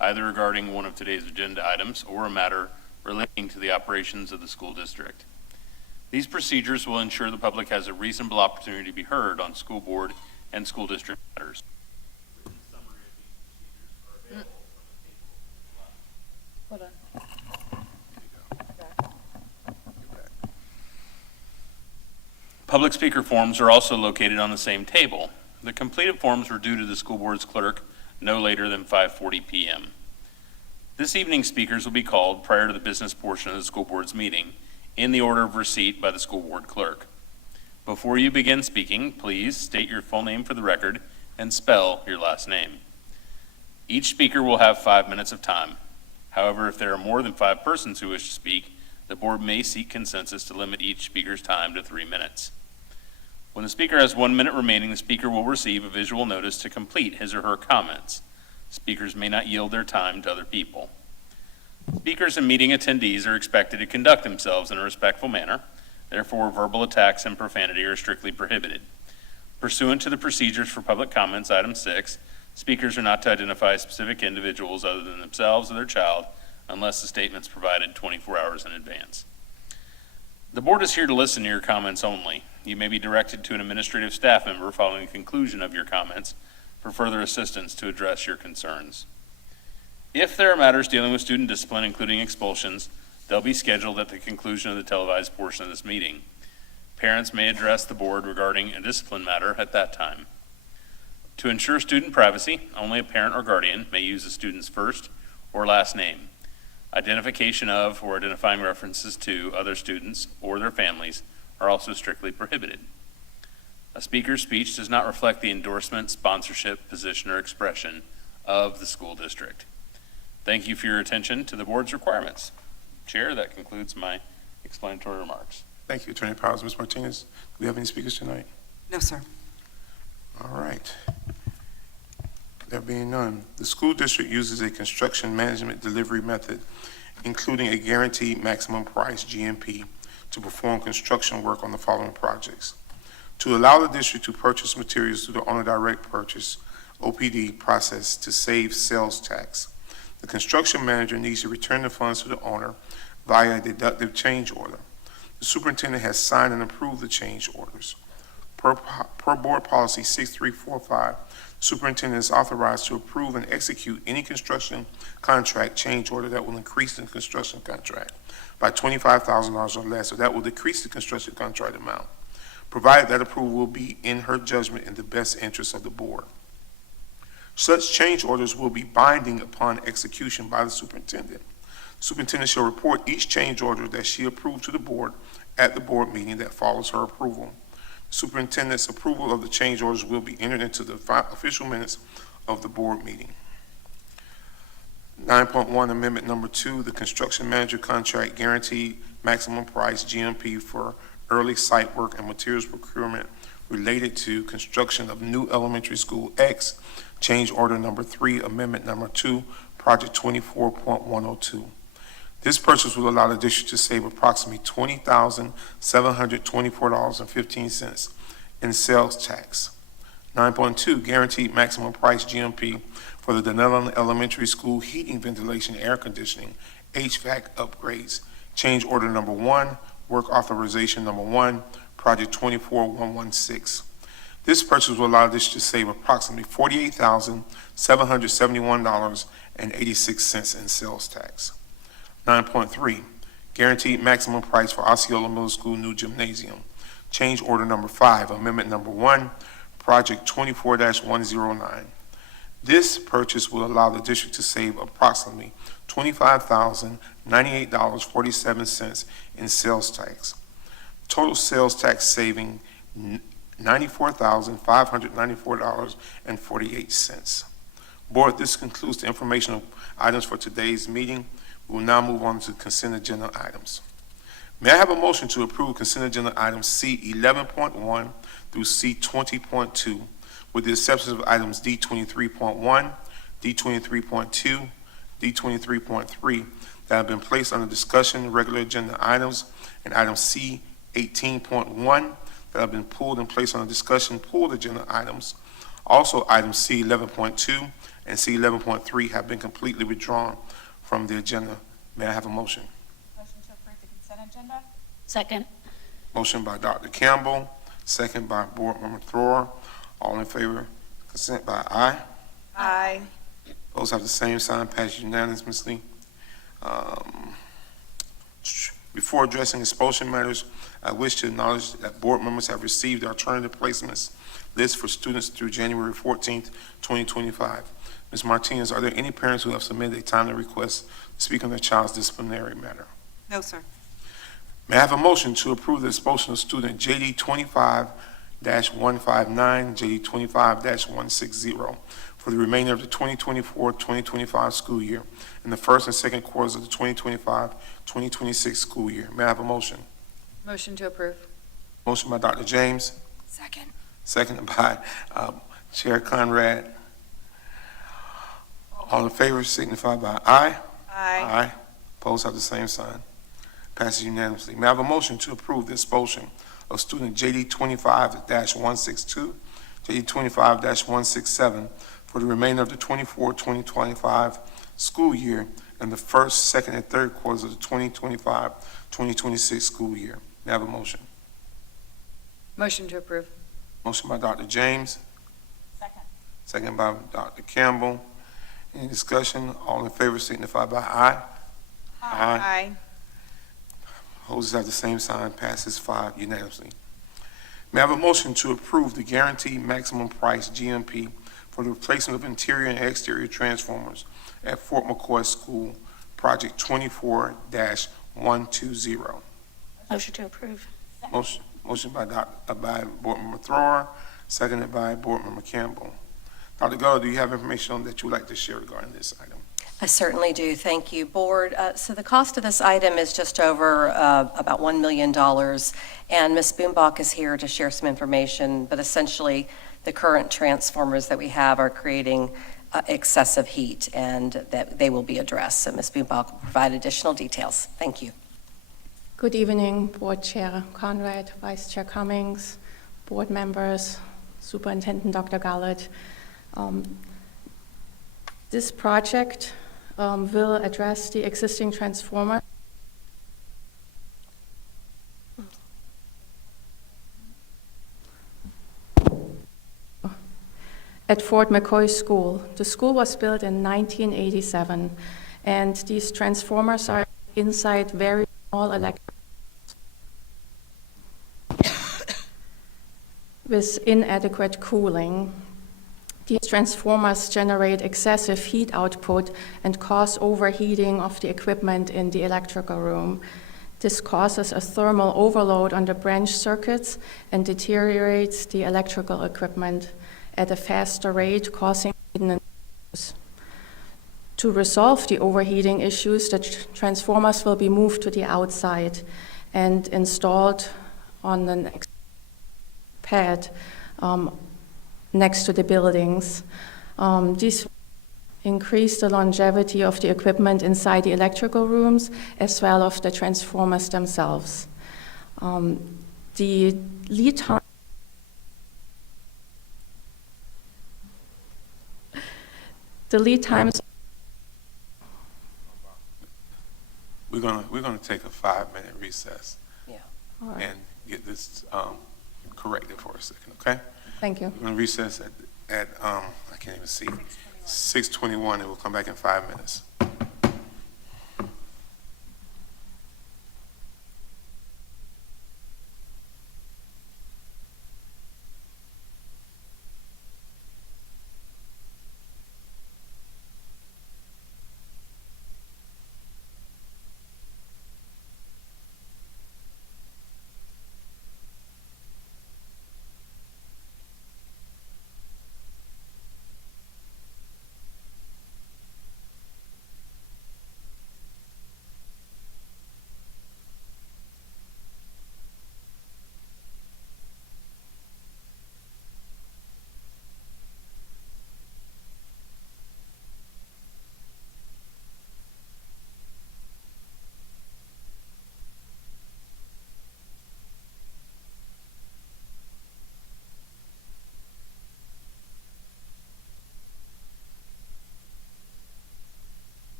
either regarding one of today's agenda items or a matter relating to the operations of the school district. These procedures will ensure the public has a reasonable opportunity to be heard on school board and school district matters. Hold on. Public speaker forms are also located on the same table. The completed forms were due to the school board's clerk no later than 5:40 p.m. This evening's speakers will be called prior to the business portion of the school board's meeting in the order of receipt by the school board clerk. Before you begin speaking, please state your full name for the record and spell your last name. Each speaker will have 5 minutes of time. However, if there are more than 5 persons who wish to speak, the board may seek consensus to limit each speaker's time to 3 minutes. When the speaker has 1 minute remaining, the speaker will receive a visual notice to complete his or her comments. Speakers may not yield their time to other people. Speakers and meeting attendees are expected to conduct themselves in a respectful manner. Therefore, verbal attacks and profanity are strictly prohibited. Pursuant to the procedures for public comments, item 6, speakers are not to identify specific individuals other than themselves or their child unless the statement's provided 24 hours in advance. The board is here to listen to your comments only. You may be directed to an administrative staff member following the conclusion of your comments for further assistance to address your concerns. If there are matters dealing with student discipline, including expulsions, they'll be scheduled at the conclusion of the televised portion of this meeting. Parents may address the board regarding a discipline matter at that time. To ensure student privacy, only a parent or guardian may use a student's first or last name. Identification of or identifying references to other students or their families are also strictly prohibited. A speaker's speech does not reflect the endorsement, sponsorship, position, or expression of the school district. Thank you for your attention to the board's requirements. Chair, that concludes my explanatory remarks. Thank you, Attorney Powers. Ms. Martinez, do we have any speakers tonight? No, sir. All right. There being none, the school district uses a construction management delivery method, including a guaranteed maximum price, GMP, to perform construction work on the following projects. To allow the district to purchase materials through the owner direct purchase, OPD process to save sales tax, the construction manager needs to return the funds to the owner via a deductive change order. The superintendent has signed and approved the change orders. Per board policy 6345, the superintendent is authorized to approve and execute any construction contract change order that will increase the construction contract by $25,000 or less, or that will decrease the construction contract amount, provided that approval will be in her judgment in the best interest of the board. Such change orders will be binding upon execution by the superintendent. The superintendent shall report each change order that she approved to the board at the board meeting that follows her approval. The superintendent's approval of the change orders will be entered into the official minutes of the board meeting. 9.1 Amendment Number 2, the construction manager contract guaranteed maximum price, GMP, for early site work and materials procurement related to construction of new elementary school X, change order number 3, amendment number 2, project 24.102. This purchase will allow the district to save approximately $20,724.15 in sales tax. 9.2, guaranteed maximum price, GMP, for the Denellen Elementary School heating, ventilation, air conditioning, HVAC upgrades, change order number 1, work authorization number 1, project 24116. This purchase will allow the district to save approximately $48,771.86 in sales tax. 9.3, guaranteed maximum price for Osceola Middle School new gymnasium. Change order number 5, amendment number 1, project 24-109. This purchase will allow the district to save approximately $25,098.47 in sales tax. Total sales tax saving $94,594.48. Board, this concludes the informational items for today's meeting. We will now move on to consent agenda items. May I have a motion to approve consent agenda items C 11.1 through C 20.2, with the exception of items D 23.1, D 23.2, D 23.3 that have been placed under discussion, regular agenda items, and item C 18.1 that have been pulled and placed on discussion, pulled agenda items. Also, items C 11.2 and C 11.3 have been completely withdrawn from the agenda. May I have a motion? Motion to approve the consent agenda? Second. Motion by Dr. Campbell, second by Board Member Throer. All in favor, consent by aye. Aye. Those have the same sign, passed unanimously. Before addressing expulsion matters, I wish to acknowledge that board members have received the alternative placements list for students through January 14th, 2025. Ms. Martinez, are there any parents who have submitted a timely request to speak on their child's disciplinary matter? No, sir. May I have a motion to approve the expulsion of student JD 25-159, JD 25-160 for the remainder of the 2024-2025 school year and the first and second quarters of the 2025-2026 school year? May I have a motion? Motion to approve. Motion by Dr. James, Second. seconded by Chair Conrad. All in favor signify by aye. Aye. Opposed have the same sign. Passes unanimously. May I have a motion to approve the expulsion of student JD 25-162, JD 25-167 for the remainder of the 24-2025 school year and the first, second, and third quarters of the 2025-2026 school year? May I have a motion? Motion to approve. Motion by Dr. James, Second. second by Dr. Campbell. Any discussion? All in favor signify by aye. Aye. Opposed have the same sign, passes 5 unanimously. May I have a motion to approve the guaranteed maximum price GMP for the replacement of interior and exterior transformers at Fort McCoy School, project 24-120. Motion to approve. Motion by Board Member Throer, seconded by Board Member Campbell. Dr. Gullo, do you have information that you would like to share regarding this item? I certainly do. Thank you, Board. So the cost of this item is just over about $1 million, and Ms. Boombach is here to share some information, but essentially the current transformers that we have are creating excessive heat, and that they will be addressed. So Ms. Boombach will provide additional details. Thank you. Good evening, Board Chair Conrad, Vice Chair Cummings, board members, Superintendent Dr. Gullett. This project will address the existing transformer at Fort McCoy School. The school was built in 1987, and these transformers are inside very small electric with inadequate cooling. These transformers generate excessive heat output and cause overheating of the equipment in the electrical room. This causes a thermal overload on the branch circuits and deteriorates the electrical equipment at a faster rate, causing maintenance issues. To resolve the overheating issues, the transformers will be moved to the outside and installed on an pad next to the buildings. These increase the longevity of the equipment inside the electrical rooms as well as the transformers themselves. The lead time times. We're gonna take a 5-minute recess. Yeah. All right. And get this correct it for a second, okay? Thank you. We're going to recess at I can't even see, 6:21, and we'll come back in 5 minutes.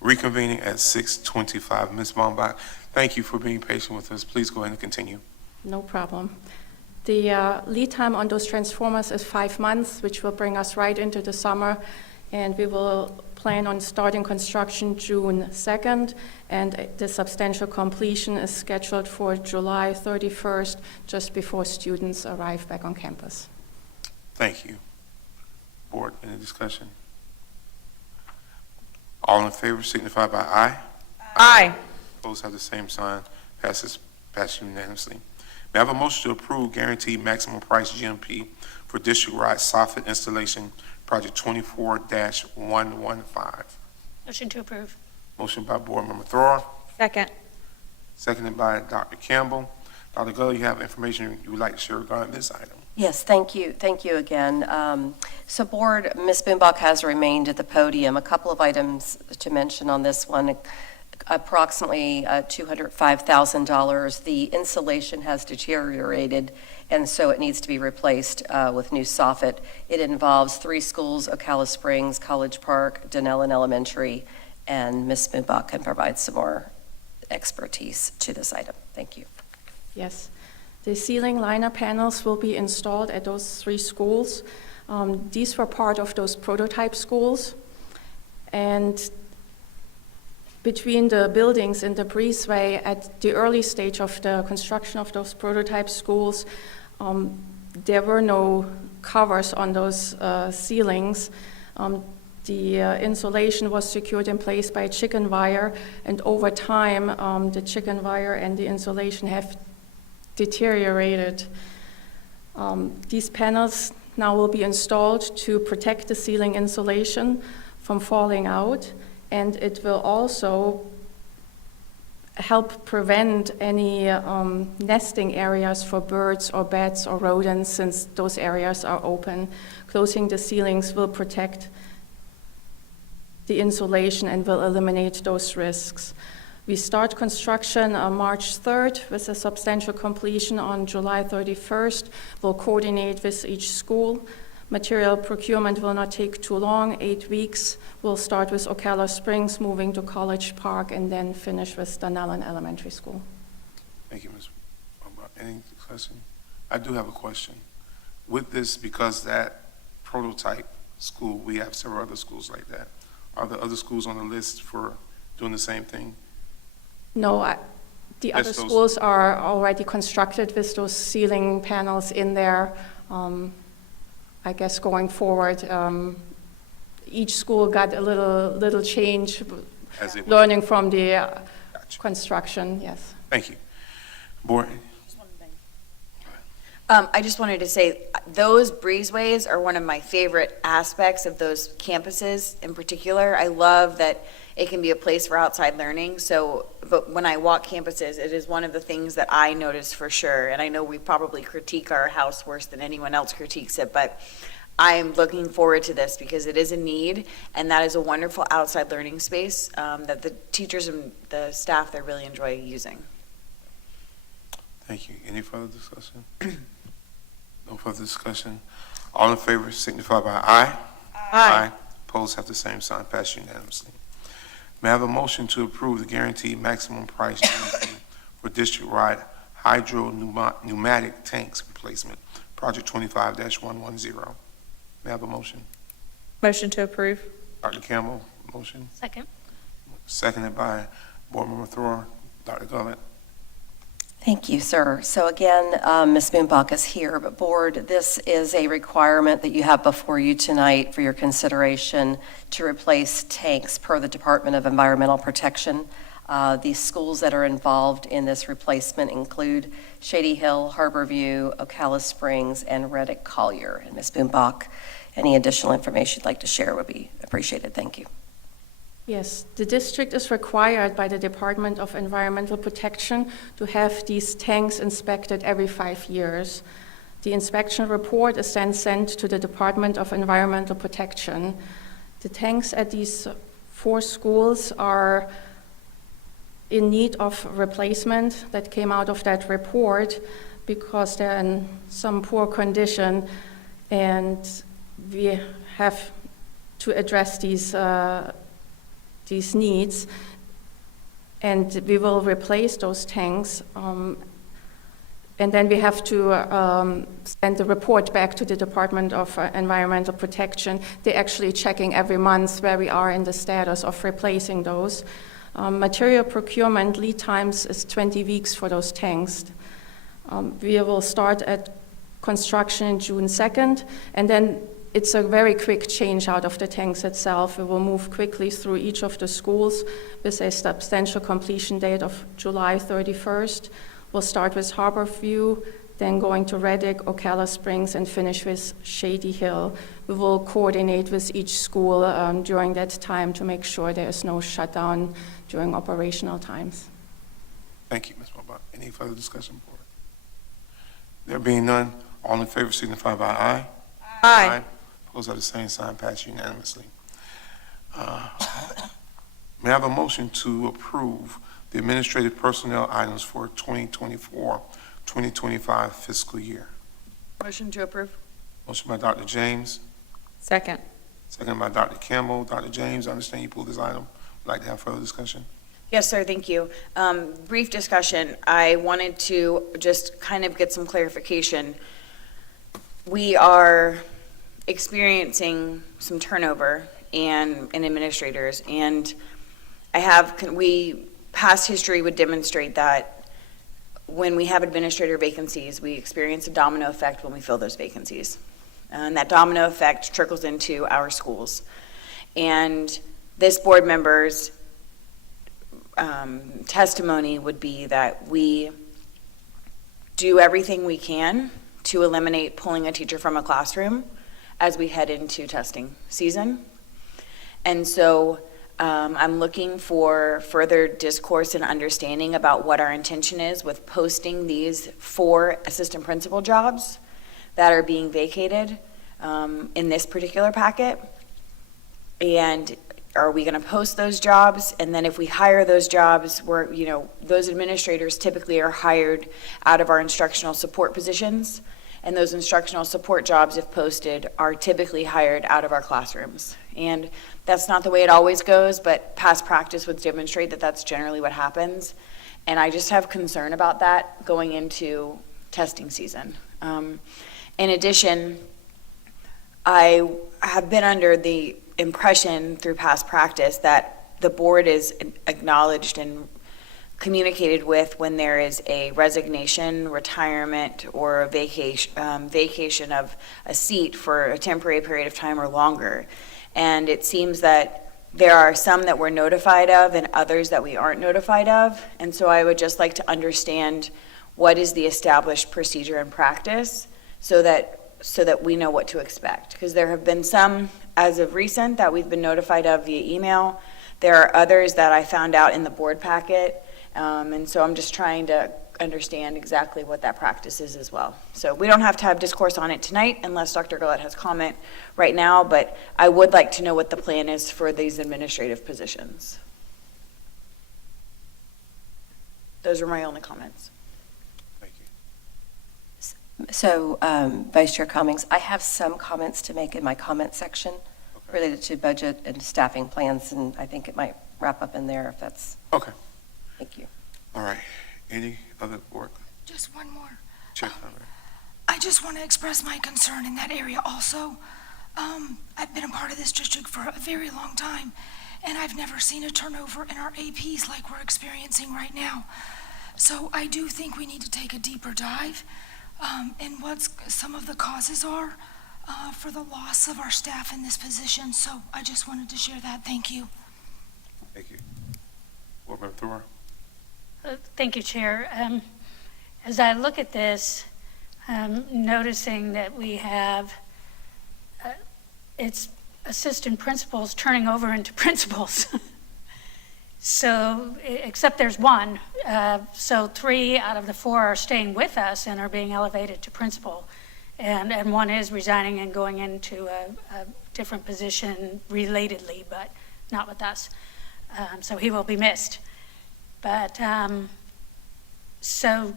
Reconvening at 6:25. Ms. Baumbach, thank you for being patient with us. Please go ahead and continue. No problem. The lead time on those transformers is 5 months, which will bring us right into the summer, and we will plan on starting construction June 2nd, and the substantial completion is scheduled for July 31st, just before students arrive back on campus. Thank you. Board, any discussion? All in favor signify by aye. Aye. Opposed have the same sign. Passes unanimously. May I have a motion to approve guaranteed maximum price GMP for district-wide soffit installation, project 24-115. Motion to approve. Motion by Board Member Thor, Second. seconded by Dr. Campbell. Dr. Gull, you have information you would like to share regarding this item? Yes, thank you. Thank you again. So Board, Ms. Boombach has remained at the podium. A couple of items to mention on this one. Approximately $205,000. The insulation has deteriorated, and so it needs to be replaced with new soffit. It involves 3 schools, Ocala Springs, College Park, Dunellen Elementary, and Ms. Boombach can provide some more expertise to this item. Thank you. Yes. The ceiling liner panels will be installed at those 3 schools. These were part of those prototype schools. And between the buildings in the breezeway at the early stage of the construction of those prototype schools, there were no covers on those ceilings. The insulation was secured in place by chicken wire, and over time, the chicken wire and the insulation have deteriorated. These panels now will be installed to protect the ceiling insulation from falling out, and it will also help prevent any nesting areas for birds or bats or rodents, since those areas are open. Closing the ceilings will protect the insulation and will eliminate those risks. We start construction on March 3rd with a substantial completion on July 31st. We'll coordinate with each school. Material procurement will not take too long, 8 weeks. We'll start with Ocala Springs, moving to College Park, and then finish with Dunellen Elementary School. Thank you, Ms. Any discussion? I do have a question. With this, because that prototype school, we have several other schools like that. Are there other schools on the list for doing the same thing? No, the other schools are already constructed with those ceiling panels in there. I guess going forward, each school got a little change, learning from the construction, yes. Thank you. Board? I just wanted to say, those breezeways are one of my favorite aspects of those campuses in particular. I love that it can be a place for outside learning. But when I walk campuses, it is one of the things that I notice for sure. And I know we probably critique our house worse than anyone else critiques it, but I'm looking forward to this because it is a need, and that is a wonderful outside learning space that the teachers and the staff there really enjoy using. Thank you. Any further discussion? No further discussion. All in favor signify by aye. Aye. Opposed have the same sign. Passed unanimously. May I have a motion to approve the guaranteed maximum price for district-wide hydro-pneumatic tanks replacement, Project 25-110. May I have a motion? Motion to approve. Dr. Campbell, motion. Second. Seconded by Board Member Thor. Dr. Gullett. Thank you, sir. So again, Ms. Moonbach is here, but board, this is a requirement that you have before you tonight for your consideration to replace tanks per the Department of Environmental Protection. The schools that are involved in this replacement include Shady Hill, Harborview, Ocala Springs, and Reddick Collier. And Ms. Moonbach, any additional information you'd like to share would be appreciated. Thank you. Yes, the district is required by the Department of Environmental Protection to have these tanks inspected every 5 years. The inspection report is then sent to the Department of Environmental Protection. The tanks at these 4 schools are in need of replacement. That came out of that report because they're in some poor condition, and we have to address these needs, and we will replace those tanks, and then we have to send the report back to the Department of Environmental Protection. They're actually checking every month where we are in the status of replacing those. Material procurement lead times is 20 weeks for those tanks. We will start at construction June 2nd, and then it's a very quick change out of the tanks itself. We will move quickly through each of the schools with a substantial completion date of July 31st. We'll start with Harborview, then going to Reddick, Ocala Springs, and finish with Shady Hill. We will coordinate with each school during that time to make sure there is no shutdown during operational times. Thank you, Ms. Moonbach. Any further discussion, board? There being none, all in favor signify by aye. Aye. Opposed have the same sign. Passed unanimously. May I have a motion to approve the administrative personnel items for 2024-2025 fiscal year? Motion to approve. Motion by Dr. James. Second. Second by Dr. Campbell. Dr. James, I understand you pulled this item. Would like to have further discussion? Yes, sir, thank you. Brief discussion. I wanted to just kind of get some clarification. We are experiencing some turnover in administrators, and past history would demonstrate that when we have administrator vacancies, we experience a domino effect when we fill those vacancies. And that domino effect trickles into our schools. And this board member's testimony would be that we do everything we can to eliminate pulling a teacher from a classroom as we head into testing season. And so I'm looking for further discourse and understanding about what our intention is with posting these 4 assistant principal jobs that are being vacated in this particular packet. And are we going to post those jobs? And then if we hire those jobs, those administrators typically are hired out of our instructional support positions. And those instructional support jobs, if posted, are typically hired out of our classrooms. And that's not the way it always goes, but past practice would demonstrate that that's generally what happens. And I just have concern about that going into testing season. In addition, I have been under the impression through past practice that the board is acknowledged and communicated with when there is a resignation, retirement, or a vacation of a seat for a temporary period of time or longer. And it seems that there are some that we're notified of and others that we aren't notified of. And so I would just like to understand what is the established procedure and practice so that we know what to expect. Because there have been some as of recent that we've been notified of via email. There are others that I found out in the board packet. And so I'm just trying to understand exactly what that practice is as well. So we don't have to have discourse on it tonight unless Dr. Gullett has comment right now, but I would like to know what the plan is for these administrative positions. Those are my only comments. Thank you. So, Vice Chair Cummings, I have some comments to make in my comment section related to budget and staffing plans, and I think it might wrap up in there if that's... Okay. Thank you. All right. Any other board? Just one more. Chair Conrad. I just want to express my concern in that area also. I've been a part of this district for a very long time, and I've never seen a turnover in our APs like we're experiencing right now. So I do think we need to take a deeper dive in what some of the causes are for the loss of our staff in this position. So I just wanted to share that. Thank you. Thank you. Board Member Thor. Thank you, Chair. As I look at this, noticing that we have it's assistant principals turning over into principals. So, except there's one, so 3 out of the 4 are staying with us and are being elevated to principal. And one is resigning and going into a different position relatedly, but not with us. So he will be missed. But so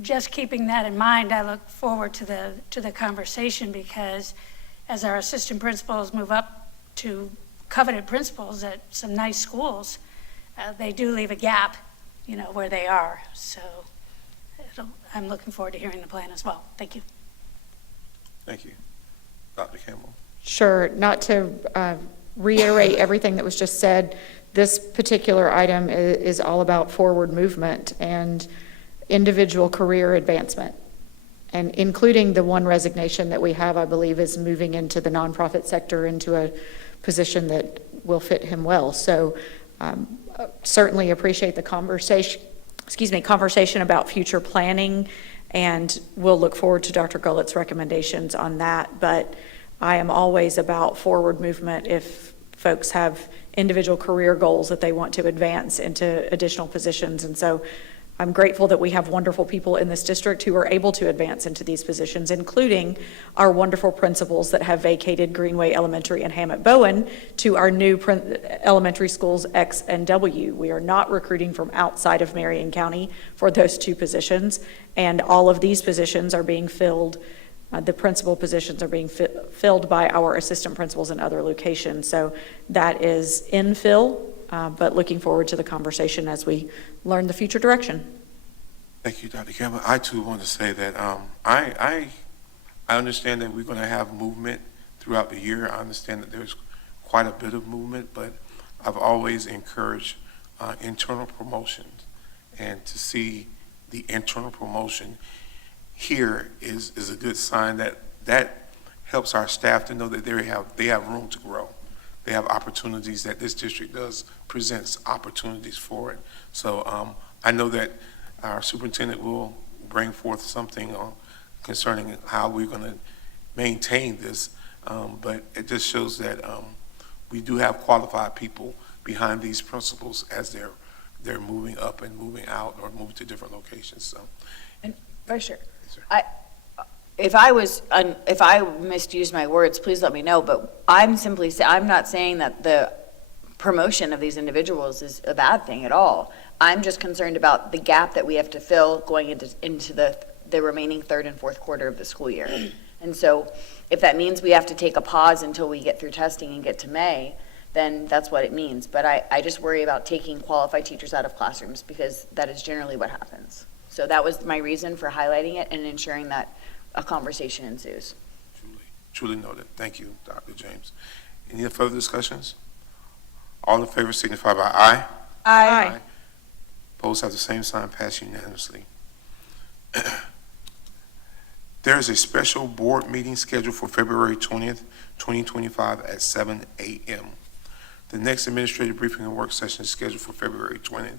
just keeping that in mind, I look forward to the conversation, because as our assistant principals move up to coveted principals at some nice schools, they do leave a gap, where they are. So I'm looking forward to hearing the plan as well. Thank you. Thank you. Dr. Campbell. Sure. Not to reiterate everything that was just said, this particular item is all about forward movement and individual career advancement, and including the one resignation that we have, I believe, is moving into the nonprofit sector into a position that will fit him well. So certainly appreciate the conversation about future planning, and we'll look forward to Dr. Gullett's recommendations on that. But I am always about forward movement if folks have individual career goals that they want to advance into additional positions. And so I'm grateful that we have wonderful people in this district who are able to advance into these positions, including our wonderful principals that have vacated Greenway Elementary and Hammett Bowen to our new elementary schools X and W. We are not recruiting from outside of Marion County for those 2 positions, and all of these positions are being filled. The principal positions are being filled by our assistant principals in other locations. So that is infill, but looking forward to the conversation as we learn the future direction. Thank you, Dr. Campbell. I too want to say that I understand that we're going to have movement throughout the year. I understand that there's quite a bit of movement, but I've always encouraged internal promotions, and to see the internal promotion here is a good sign that helps our staff to know that they have room to grow. They have opportunities, that this district does presents opportunities for it. So I know that our superintendent will bring forth something concerning how we're going to maintain this, but it just shows that we do have qualified people behind these principals as they're moving up and moving out or moving to different locations. So, And Vice Chair, Yes, sir. if I misused my words, please let me know, but I'm not saying that the promotion of these individuals is a bad thing at all. I'm just concerned about the gap that we have to fill going into the remaining third and fourth quarter of the school year. And so if that means we have to take a pause until we get through testing and get to May, then that's what it means. But I just worry about taking qualified teachers out of classrooms, because that is generally what happens. So that was my reason for highlighting it and ensuring that a conversation ensues. Truly noted. Thank you, Dr. James. Any further discussions? All in favor signify by aye. Aye. Opposed have the same sign, passed unanimously. There is a special board meeting scheduled for February 20th, 2025 at 7 a.m. The next administrative briefing and work session is scheduled for February 20th,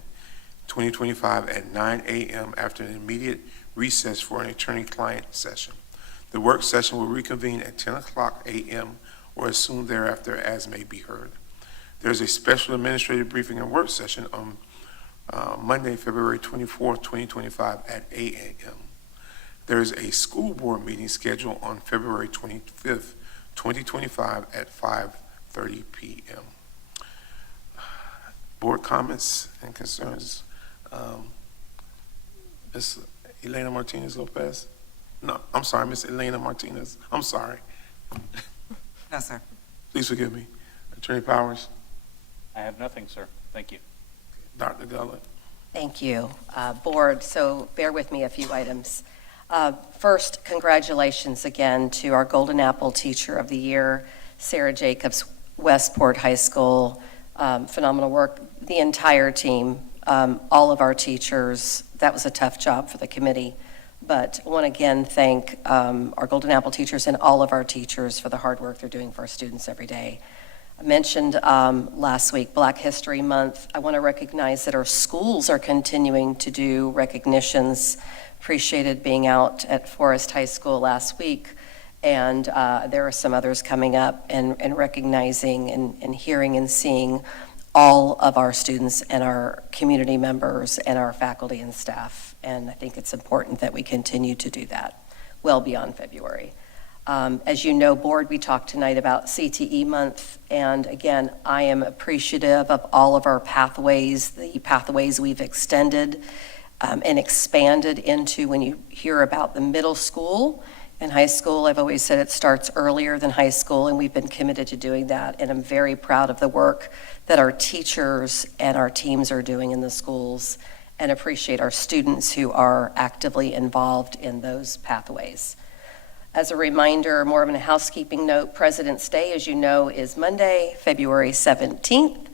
2025 at 9 a.m. after an immediate recess for an attorney-client session. The work session will reconvene at 10 o'clock a.m. or as soon thereafter as may be heard. There is a special administrative briefing and work session on Monday, February 24th, 2025 at 8 a.m. There is a school board meeting scheduled on February 25th, 2025 at 5:30 p.m. Board comments and concerns. Ms. Elena Martinez-Lopez? No, I'm sorry, Ms. Elena Martinez. I'm sorry. No, sir. Please forgive me. Attorney Powers? I have nothing, sir. Thank you. Dr. Gullett? Thank you, Board. So bear with me a few items. First, congratulations again to our Golden Apple Teacher of the Year, Sarah Jacobs, Westport High School. Phenomenal work. The entire team, all of our teachers. That was a tough job for the committee. But I want to again thank our Golden Apple teachers and all of our teachers for the hard work they're doing for our students every day. I mentioned last week Black History Month. I want to recognize that our schools are continuing to do recognitions. Appreciated being out at Forest High School last week, and there are some others coming up, and recognizing and hearing and seeing all of our students and our community members and our faculty and staff. And I think it's important that we continue to do that well beyond February. As you know, Board, we talked tonight about CTE Month, and again, I am appreciative of all of our pathways, the pathways we've extended and expanded into. When you hear about the middle school and high school, I've always said it starts earlier than high school, and we've been committed to doing that, and I'm very proud of the work that our teachers and our teams are doing in the schools, and appreciate our students who are actively involved in those pathways. As a reminder, more of a housekeeping note, President's Day, as you know, is Monday, February 17th,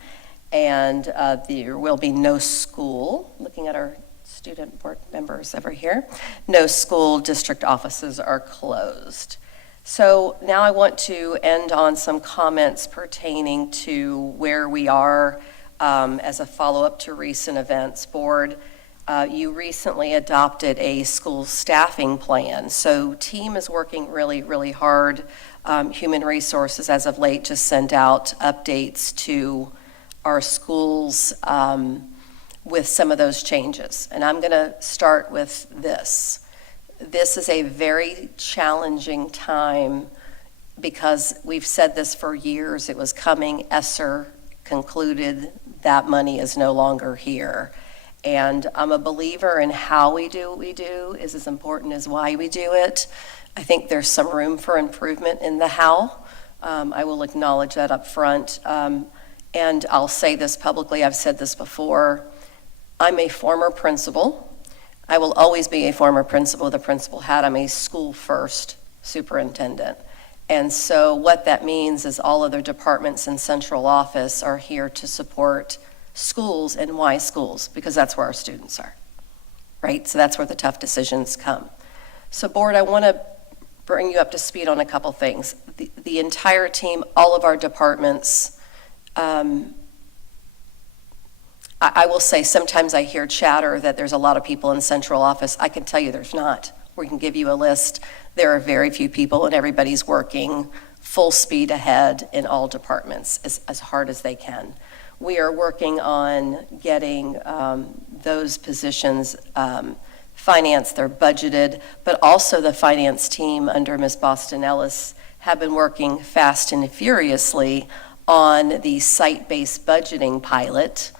and there will be no school. Looking at our student board members over here, no school. District offices are closed. So now I want to end on some comments pertaining to where we are as a follow-up to recent events. Board, you recently adopted a school staffing plan. So team is working really, really hard. Human Resources, as of late, just sent out updates to our schools with some of those changes. And I'm going to start with this. This is a very challenging time because we've said this for years. It was coming. ESSER concluded that money is no longer here. And I'm a believer in how we do what we do is as important as why we do it. I think there's some room for improvement in the how. I will acknowledge that up front. And I'll say this publicly, I've said this before. I'm a former principal. I will always be a former principal with a principal hat. I'm a school first superintendent. And so what that means is all other departments in central office are here to support schools. And why schools? Because that's where our students are, right? So that's where the tough decisions come. So board, I want to bring you up to speed on a couple things. The entire team, all of our departments, I will say sometimes I hear chatter that there's a lot of people in central office. I can tell you there's not. We can give you a list. There are very few people, and everybody's working full speed ahead in all departments as hard as they can. We are working on getting those positions financed. They're budgeted, but also the finance team under Ms. Boston Ellis have been working fast and furiously on the site-based budgeting pilot.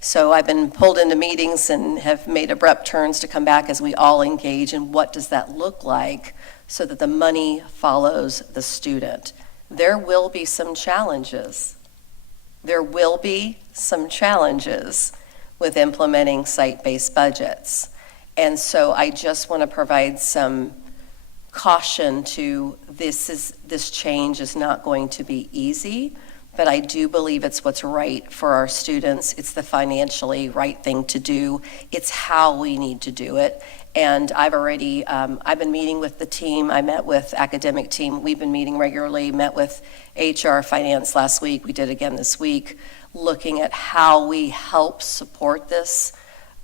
So I've been pulled into meetings and have made abrupt turns to come back as we all engage in what does that look like so that the money follows the student. There will be some challenges. There will be some challenges with implementing site-based budgets. And so I just want to provide some caution to this change is not going to be easy, but I do believe it's what's right for our students. It's the financially right thing to do. It's how we need to do it. And I've already, I've been meeting with the team. I met with academic team. We've been meeting regularly, met with HR, finance last week. We did again this week, looking at how we help support this.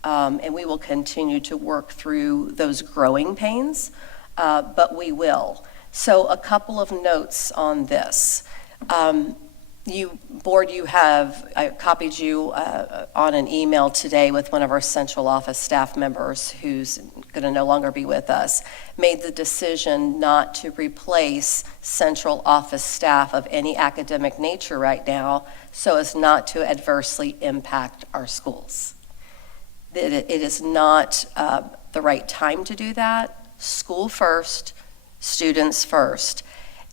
And we will continue to work through those growing pains, but we will. So a couple of notes on this. I copied you on an email today with one of our central office staff members who's going to no longer be with us, made the decision not to replace central office staff of any academic nature right now so as not to adversely impact our schools. It is not the right time to do that. School first, students first.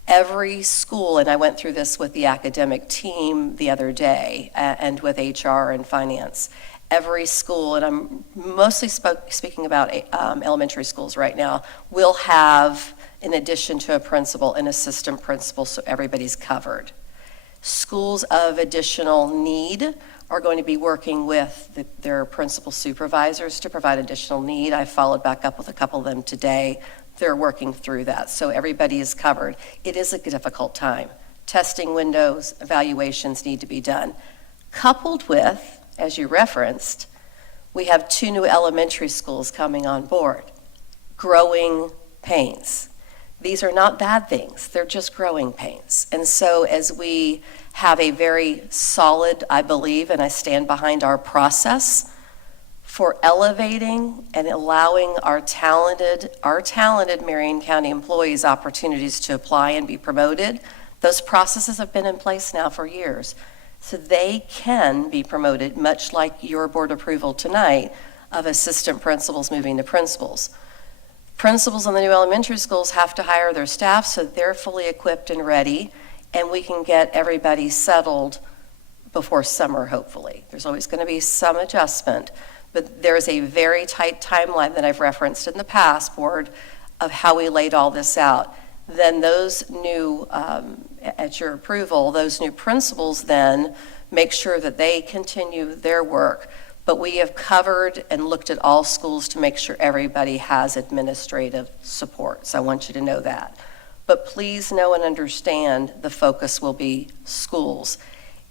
Every school, and I went through this with the academic team the other day and with HR and finance, every school, and I'm mostly speaking about elementary schools right now, will have, in addition to a principal, an assistant principal so everybody's covered. Schools of additional need are going to be working with their principal supervisors to provide additional need. I followed back up with a couple of them today. They're working through that, so everybody is covered. It is a difficult time. Testing windows, evaluations need to be done. Coupled with, as you referenced, we have 2 new elementary schools coming on board. Growing pains. These are not bad things, they're just growing pains. And so as we have a very solid, I believe, and I stand behind our process for elevating and allowing our talented Marion County employees opportunities to apply and be promoted, those processes have been in place now for years. So they can be promoted, much like your board approval tonight of assistant principals moving to principals. Principals in the new elementary schools have to hire their staff so they're fully equipped and ready, and we can get everybody settled before summer, hopefully. There's always going to be some adjustment, but there's a very tight timeline that I've referenced in the past, board, of how we laid all this out. Then those new, at your approval, those new principals then make sure that they continue their work. But we have covered and looked at all schools to make sure everybody has administrative support. So I want you to know that. But please know and understand the focus will be schools.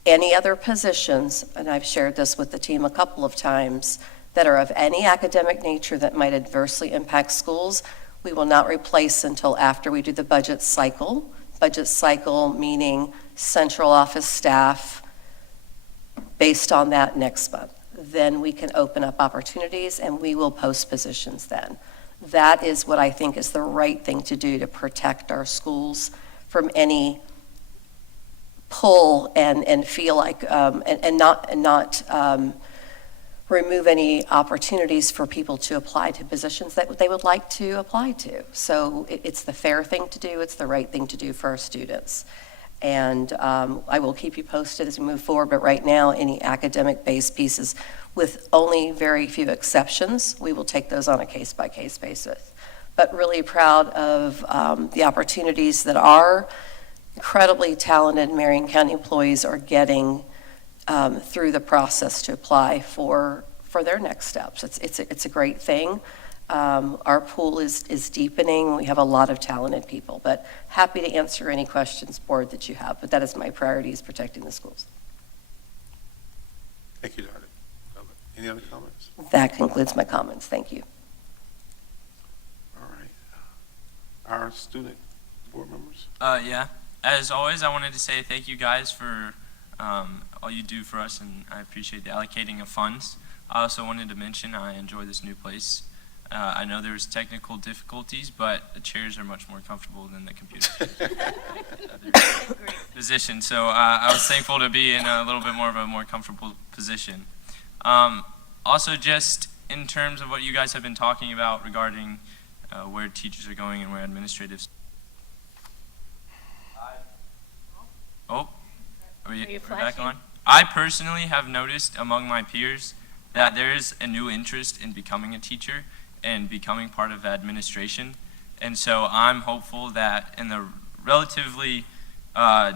Any other positions, and I've shared this with the team a couple of times, that are of any academic nature that might adversely impact schools, we will not replace until after we do the budget cycle. Budget cycle meaning central office staff based on that next month. Then we can open up opportunities and we will post positions then. That is what I think is the right thing to do to protect our schools from any pull and feel like, and not remove any opportunities for people to apply to positions that they would like to apply to. So it's the fair thing to do, it's the right thing to do for our students. And I will keep you posted as we move forward, but right now, any academic-based pieces, with only very few exceptions, we will take those on a case-by-case basis. but really proud of the opportunities that our incredibly talented Marion County employees are getting through the process to apply for their next steps. It's a great thing. Our pool is deepening. We have a lot of talented people, but happy to answer any questions, board, that you have. But that is my priority, is protecting the schools. Thank you, Dr. Gullet. Any other comments? That concludes my comments. Thank you. All right. Our student board members? Yeah. As always, I wanted to say thank you guys for all you do for us, and I appreciate the allocating of funds. I also wanted to mention I enjoy this new place. I know there's technical difficulties, but the chairs are much more comfortable than the computer position. So I was thankful to be in a little bit more of a more comfortable position. Also, just in terms of what you guys have been talking about regarding where teachers are going and where administrative. Oh, are you back on? I personally have noticed among my peers that there is a new interest in becoming a teacher and becoming part of administration. And so I'm hopeful that in the relatively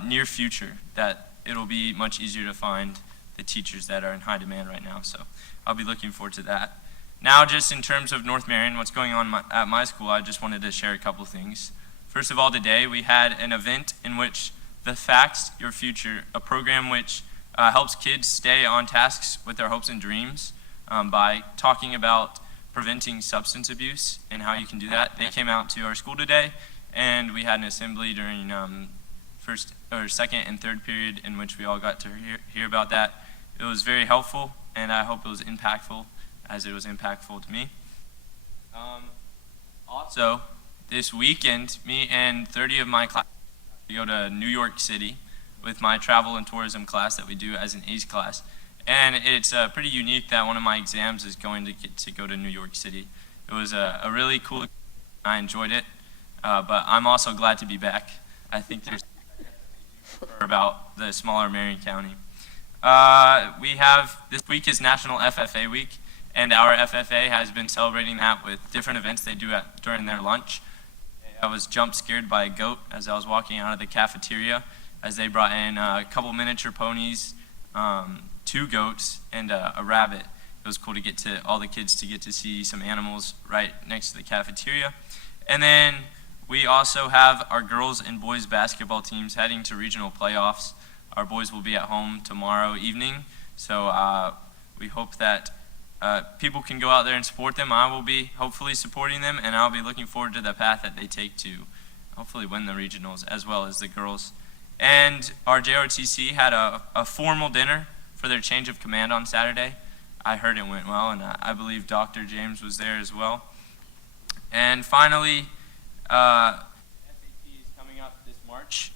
near future that it'll be much easier to find the teachers that are in high demand right now. So I'll be looking forward to that. Now, just in terms of North Marion, what's going on at my school, I just wanted to share a couple things. First of all, today we had an event in which The Facts, Your Future, a program which helps kids stay on tasks with their hopes and dreams by talking about preventing substance abuse and how you can do that. They came out to our school today, and we had an assembly during second and third period in which we all got to hear about that. It was very helpful, and I hope it was impactful as it was impactful to me. Also, this weekend, me and 30 of my class go to New York City with my travel and tourism class that we do as an ACE class. And it's pretty unique that one of my exams is going to get to go to New York City. It was a really cool experience. I enjoyed it, but I'm also glad to be back. I think there's about the smaller Marion County. This week is National FFA Week, and our FFA has been celebrating that with different events they do during their lunch. I was jump scared by a goat as I was walking out of the cafeteria, as they brought in a couple miniature ponies, 2 goats, and a rabbit. It was cool to get to all the kids to get to see some animals right next to the cafeteria. And then we also have our girls and boys basketball teams heading to regional playoffs. Our boys will be at home tomorrow evening, so we hope that people can go out there and support them. I will be hopefully supporting them, and I'll be looking forward to the path that they take to hopefully win the regionals as well as the girls. And our JRTC had a formal dinner for their change of command on Saturday. I heard it went well, and I believe Dr. James was there as well. And finally, SAT is coming up this March.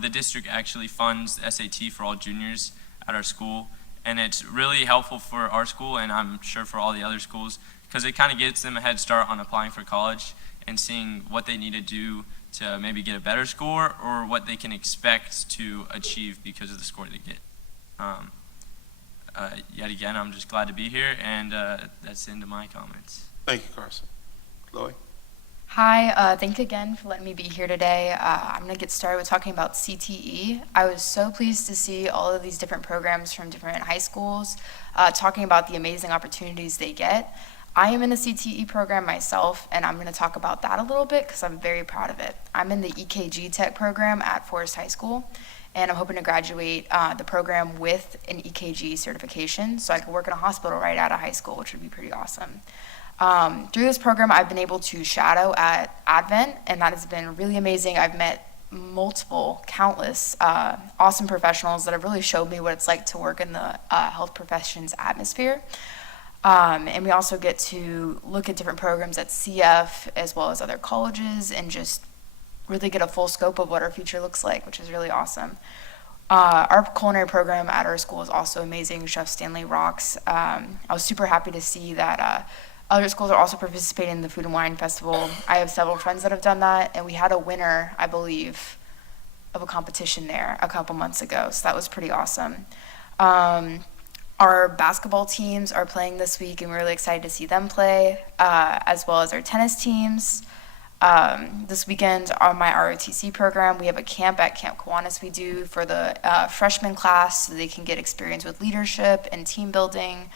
The district actually funds the SAT for all juniors at our school, and it's really helpful for our school, and I'm sure for all the other schools, because it kind of gets them a head start on applying for college and seeing what they need to do to maybe get a better score or what they can expect to achieve because of the score they get. Yet again, I'm just glad to be here, and that's the end of my comments. Thank you, Carson. Chloe? Hi, thank you again for letting me be here today. I'm going to get started with talking about CTE. I was so pleased to see all of these different programs from different high schools talking about the amazing opportunities they get. I am in the CTE program myself, and I'm going to talk about that a little bit because I'm very proud of it. I'm in the EKG Tech program at Forest High School, and I'm hoping to graduate the program with an EKG certification so I can work in a hospital right out of high school, which would be pretty awesome. Through this program, I've been able to shadow at Advent, and that has been really amazing. I've met countless awesome professionals that have really showed me what it's like to work in the health professions atmosphere. And we also get to look at different programs at CF as well as other colleges and just really get a full scope of what our future looks like, which is really awesome. Our culinary program at our school is also amazing. Chef Stanley rocks. I was super happy to see that other schools are also participating in the Food and Wine Festival. I have several friends that have done that, and we had a winner, I believe, of a competition there a couple months ago, so that was pretty awesome. Our basketball teams are playing this week, and we're really excited to see them play, as well as our tennis teams. This weekend on my ROTC program, we have a camp at Camp Kiwanis we do for the freshman class so they can get experience with leadership and team building,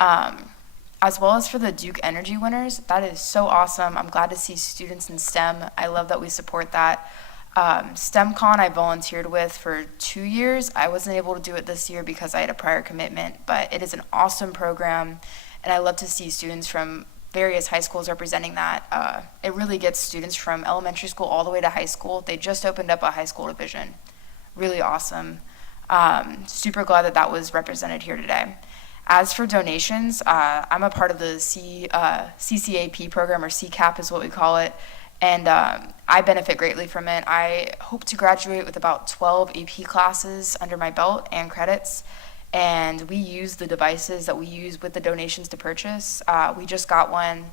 as well as for the Duke Energy winners. That is so awesome. I'm glad to see students in STEM. I love that we support that. STEMCon I volunteered with for 2 years. I wasn't able to do it this year because I had a prior commitment, but it is an awesome program, and I love to see students from various high schools representing that. It really gets students from elementary school all the way to high school. They just opened up a high school division. Really awesome. Super glad that that was represented here today. As for donations, I'm a part of the CCAP program, or CCAP is what we call it, and I benefit greatly from it. I hope to graduate with about 12 AP classes under my belt and credits. And we use the devices that we use with the donations to purchase. We just got one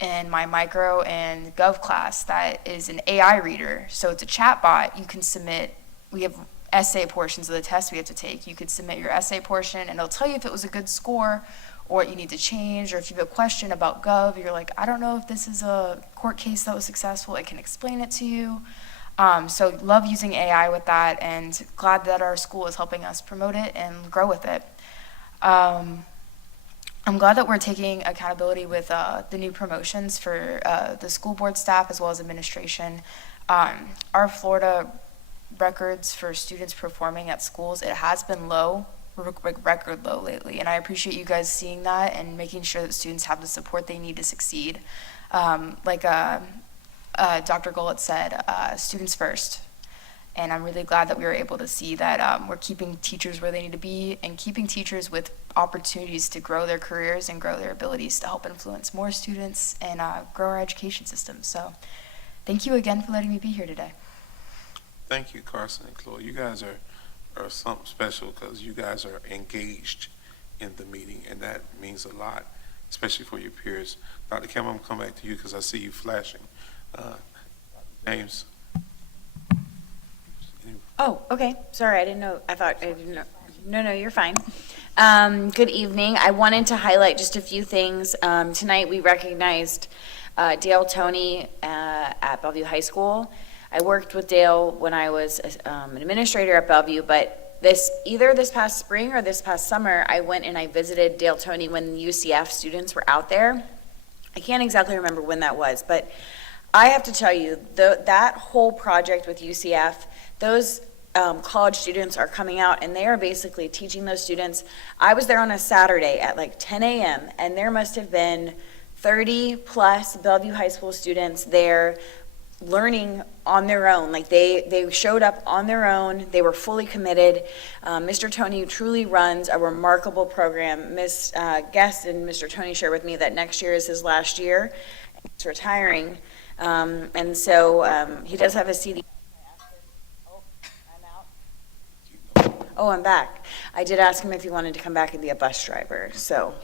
in my micro and gov class that is an AI reader. So it's a chat bot. You can submit, we have essay portions of the test we have to take. You could submit your essay portion, and it'll tell you if it was a good score or what you need to change, or if you have a question about gov, you're like, I don't know if this is a court case that was successful, it can explain it to you. So love using AI with that, and glad that our school is helping us promote it and grow with it. I'm glad that we're taking accountability with the new promotions for the school board staff as well as administration. Our Florida records for students performing at schools, it has been low, record low lately, and I appreciate you guys seeing that and making sure that students have the support they need to succeed. Dr. Gollett said, students first. And I'm really glad that we were able to see that we're keeping teachers where they need to be and keeping teachers with opportunities to grow their careers and grow their abilities to help influence more students and grow our education system. So thank you again for letting me be here today. Thank you, Carson and Chloe. You guys are something special because you guys are engaged in the meeting, and that means a lot, especially for your peers. Dr. Kim, I'm going to come back to you because I see you flashing. James. Oh, okay. Sorry, I didn't know. I didn't know. No, you're fine. Good evening. I wanted to highlight just a few things. Tonight we recognized Dale Toney at Bellevue High School. I worked with Dale when I was an administrator at Bellevue, but either this past spring or this past summer, I went and I visited Dale Toney when the UCF students were out there. I can't exactly remember when that was, but I have to tell you, that whole project with UCF, those college students are coming out and they are basically teaching those students. I was there on a Saturday at like 10 a.m. and there must have been 30 plus Bellevue High School students there learning on their own. Like they showed up on their own. They were fully committed. Mr. Toney truly runs a remarkable program. Ms. Guest and Mr. Toney shared with me that next year is his last year. He's retiring. And so he does have a CD. Oh, I'm back. I did ask him if he wanted to come back and be a bus driver, so,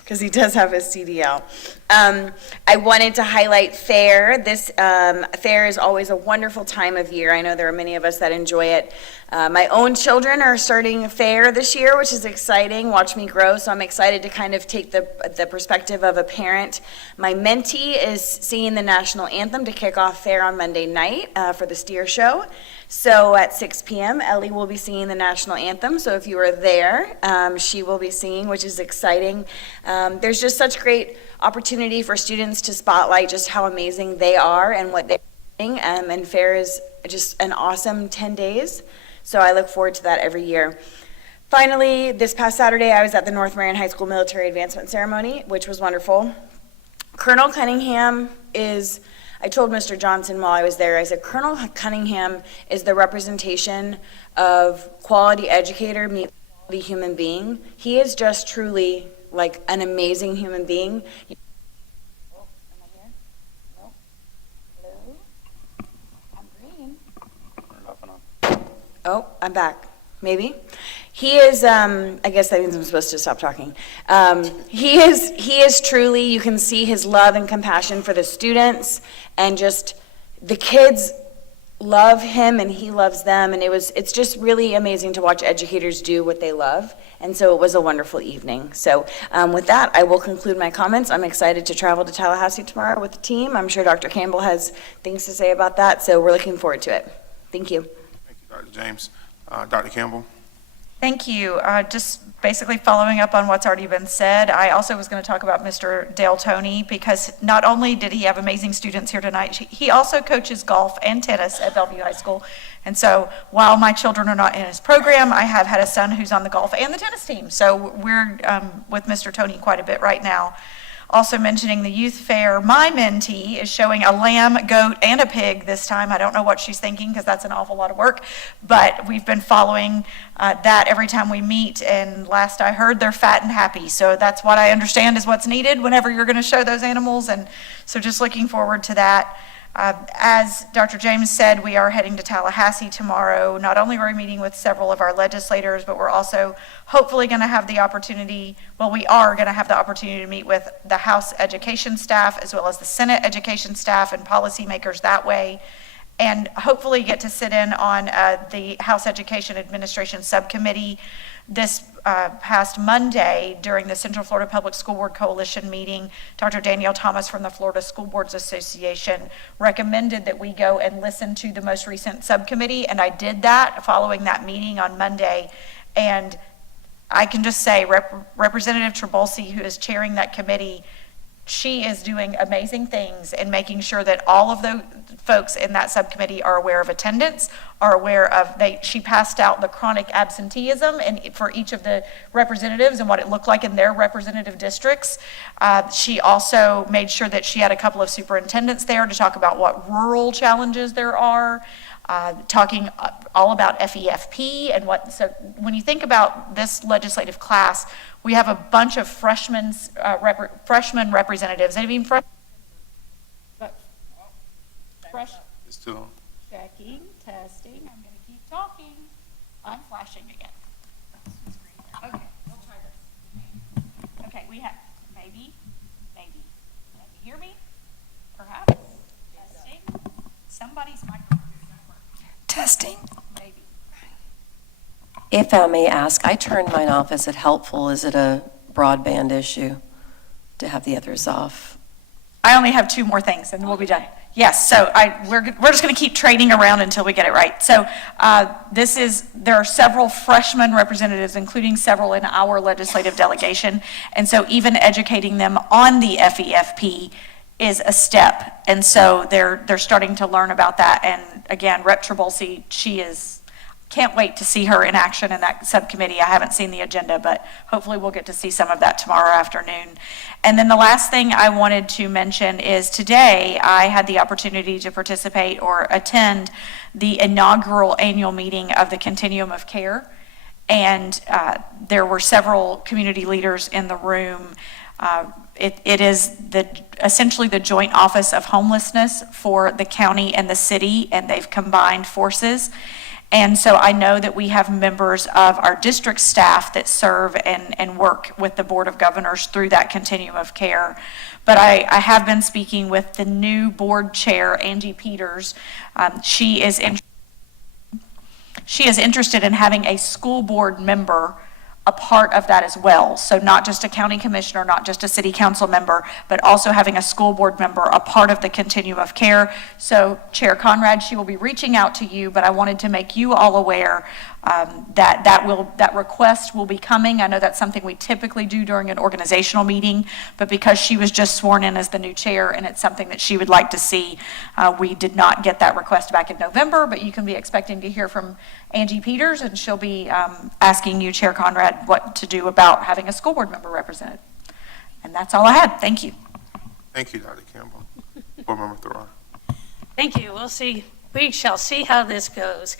because he does have his CDL. I wanted to highlight FAIR. This FAIR is always a wonderful time of year. I know there are many of us that enjoy it. My own children are starting FAIR this year, which is exciting. Watch me grow, so I'm excited to kind of take the perspective of a parent. My mentee is singing the national anthem to kick off FAIR on Monday night for the Steer Show. So at 6 p.m., Ellie will be singing the national anthem. So if you are there, she will be singing, which is exciting. There's just such great opportunity for students to spotlight just how amazing they are and what they're doing. And FAIR is just an awesome 10 days. So I look forward to that every year. Finally, this past Saturday, I was at the North Marion High School Military Advancement Ceremony, which was wonderful. Colonel Cunningham is... I told Mr. Johnson while I was there, I said, Colonel Cunningham is the representation of quality educator meet quality human being. He is just truly like an amazing human being. Oh, am I here? No? Hello? I'm green. Oh, I'm back. Maybe. He is, I guess that means I'm supposed to stop talking. He is truly, you can see his love and compassion for the students, and just the kids love him and he loves them, and it's just really amazing to watch educators do what they love And so it was a wonderful evening. So with that, I will conclude my comments. I'm excited to travel to Tallahassee tomorrow with the team. I'm sure Dr. Campbell has things to say about that, so we're looking forward to it. Thank you. Thank you, Dr. James. Dr. Campbell? Thank you. Just basically following up on what's already been said, I also was going to talk about Mr. Dale Toney, because not only did he have amazing students here tonight, he also coaches golf and tennis at Bellevue High School. And so while my children are not in his program, I have had a son who's on the golf and the tennis team. So we're with Mr. Toney quite a bit right now. Also mentioning the youth fair, my mentee is showing a lamb, goat, and a pig this time. I don't know what she's thinking, because that's an awful lot of work, but we've been following that every time we meet, and last I heard, they're fat and happy. So that's what I understand is what's needed whenever you're going to show those animals, and so just looking forward to that. As Dr. James said, we are heading to Tallahassee tomorrow. Not only are we meeting with several of our legislators, but we're also hopefully going to have the opportunity, we are going to have the opportunity to meet with the House education staff as well as the Senate education staff and policymakers that way, and hopefully get to sit in on the House Education Administration Subcommittee. This past Monday, during the Central Florida Public School Board Coalition meeting, Dr. Danielle Thomas from the Florida School Boards Association recommended that we go and listen to the most recent subcommittee, and I did that following that meeting on Monday. And I can just say, Representative Trabolsi, who is chairing that committee, she is doing amazing things and making sure that all of the folks in that subcommittee are aware of attendance, are aware of, she passed out the chronic absenteeism and for each of the representatives and what it looked like in their representative districts. She also made sure that she had a couple of superintendents there to talk about what rural challenges there are, talking all about FEFP and what, so when you think about this legislative class, we have a bunch of freshman representatives, and even Still. Checking, testing, I'm going to keep talking. I'm flashing again. Okay, we'll try this. Okay, we have, maybe, can you hear me? Perhaps? Testing. Somebody's microphone is not working. Testing. Maybe. If I may ask, I turned mine off. Is it helpful? Is it a broadband issue to have the others off? I only have two more things and we'll be done. Yes, so we're just going to keep trading around until we get it right. So there are several freshman representatives, including several in our legislative delegation, and so even educating them on the FEFP is a step. And so they're starting to learn about that. And again, Rep. Trabolsi, can't wait to see her in action in that subcommittee. I haven't seen the agenda, but hopefully we'll get to see some of that tomorrow afternoon. And then the last thing I wanted to mention is today I had the opportunity to participate or attend the inaugural annual meeting of the Continuum of Care. And there were several community leaders in the room. It is essentially the joint office of homelessness for the county and the city, and they've combined forces. And so I know that we have members of our district staff that serve and work with the Board of Governors through that continuum of care. But I have been speaking with the new board chair, Angie Peters. She is interested in having a school board member a part of that as well. So not just a county commissioner, not just a city council member, but also having a school board member a part of the continuum of care. So Chair Conrad, she will be reaching out to you, but I wanted to make you all aware that request will be coming. I know that's something we typically do during an organizational meeting, but because she was just sworn in as the new chair and it's something that she would like to see, we did not get that request back in November, but you can be expecting to hear from Angie Peters, and she'll be asking you, Chair Conrad, what to do about having a school board member represented. And that's all I had. Thank you. Thank you, Dr. Campbell. Board Member Thoreau. Thank you. We shall see how this goes.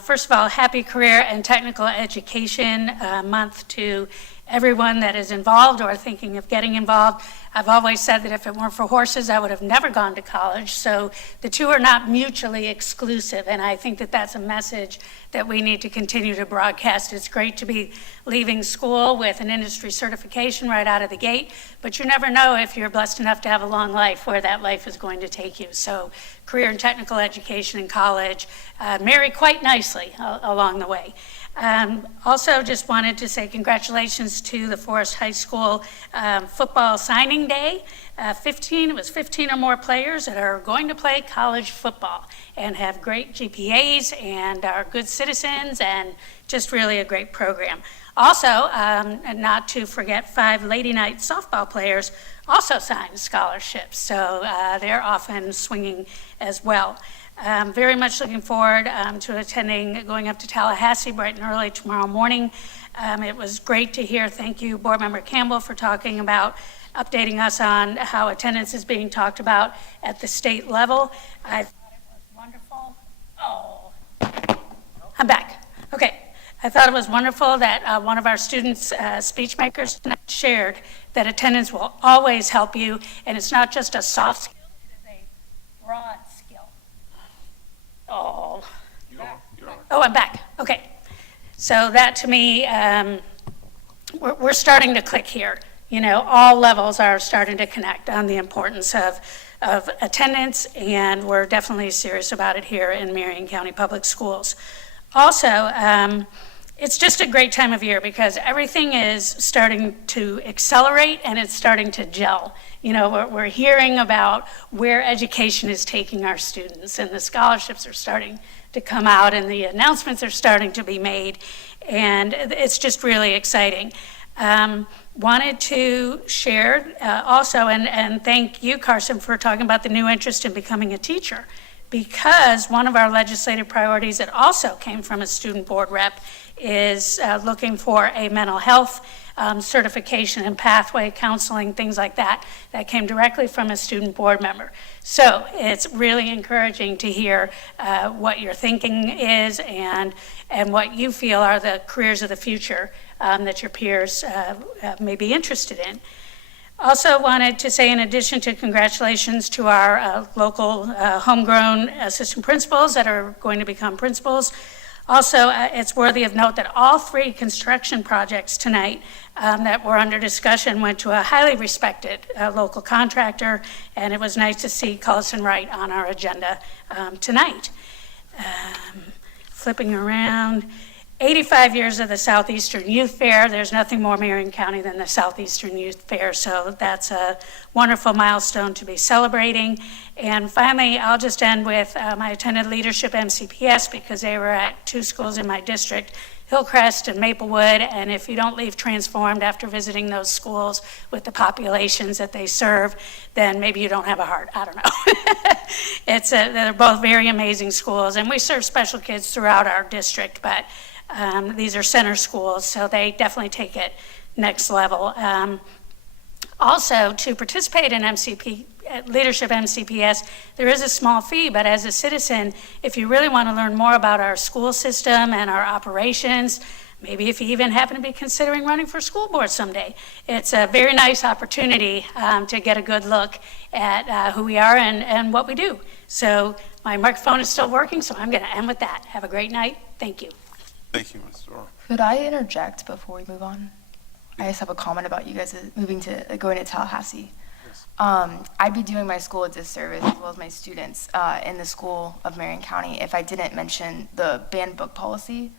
First of all, happy Career and Technical Education Month to everyone that is involved or thinking of getting involved. I've always said that if it weren't for horses, I would have never gone to college. So the two are not mutually exclusive, and I think that that's a message that we need to continue to broadcast. It's great to be leaving school with an industry certification right out of the gate, but you never know if you're blessed enough to have a long life where that life is going to take you. So career and technical education in college marry quite nicely along the way. Also, just wanted to say congratulations to the Forest High School football signing day. 15 or more players that are going to play college football and have great GPAs and are good citizens and just really a great program. Also, and not to forget, 5 Lady Knight softball players also signed scholarships, so they're often swinging as well. Very much looking forward to attending, going up to Tallahassee bright and early tomorrow morning. It was great to hear. Thank you, Board Member Campbell, for talking about updating us on how attendance is being talked about at the state level. I thought it was wonderful. Oh, I'm back. Okay. I thought it was wonderful that one of our students, speech makers, tonight shared that attendance will always help you, and it's not just a soft skill, it is a broad skill. Oh. Oh, I'm back. Okay. So that to me, we're starting to click here. You know, all levels are starting to connect on the importance of attendance, and we're definitely serious about it here in Marion County Public Schools. Also, it's just a great time of year because everything is starting to accelerate and it's starting to gel. You know, we're hearing about where education is taking our students, and the scholarships are starting to come out and the announcements are starting to be made, and it's just really exciting. Wanted to share also, and thank you, Carson, for talking about the new interest in becoming a teacher, because one of our legislative priorities that also came from a student board rep is looking for a mental health certification and pathway counseling, things like that, that came directly from a student board member. So it's really encouraging to hear what your thinking is and what you feel are the careers of the future that your peers may be interested in. Also wanted to say, in addition to congratulations to our local homegrown assistant principals that are going to become principals, also it's worthy of note that all 3 construction projects tonight that were under discussion went to a highly respected local contractor, and it was nice to see Cullison Wright on our agenda tonight. Flipping around, 85 years of the Southeastern Youth Fair. There's nothing more Marion County than the Southeastern Youth Fair, so that's a wonderful milestone to be celebrating. And finally, I'll just end with I attended Leadership MCPS because they were at 2 schools in my district, Hillcrest and Maplewood, and if you don't leave transformed after visiting those schools with the populations that they serve, then maybe you don't have a heart. I don't know. They're both very amazing schools, and we serve special kids throughout our district, but these are center schools, so they definitely take it next level. Also, to participate in Leadership MCPS, there is a small fee, but as a citizen, if you really want to learn more about our school system and our operations, maybe if you even happen to be considering running for school board someday, it's a very nice opportunity to get a good look at who we are and what we do. So my microphone is still working, so I'm going to end with that. Have a great night. Thank you. Thank you, Ms. Dora. Could I interject before we move on? I just have a comment about you guys going to Tallahassee. Yes. I'd be doing my school a disservice, as well as my students in the school of Marion County, if I didn't mention the banned book policy,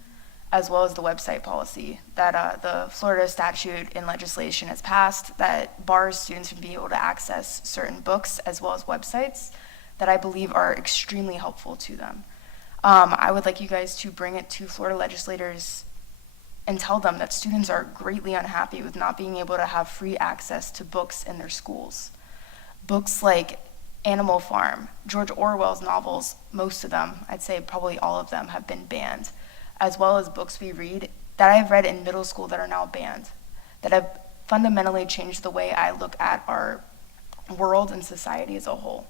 as well as the website policy that the Florida statute in legislation has passed that bars students from being able to access certain books as well as websites that I believe are extremely helpful to them. I would like you guys to bring it to Florida legislators and tell them that students are greatly unhappy with not being able to have free access to books in their schools. Books like Animal Farm, George Orwell's novels, most of them, I'd say probably all of them, have been banned, as well as books we read that I've read in middle school that are now banned, that have fundamentally changed the way I look at our world and society as a whole.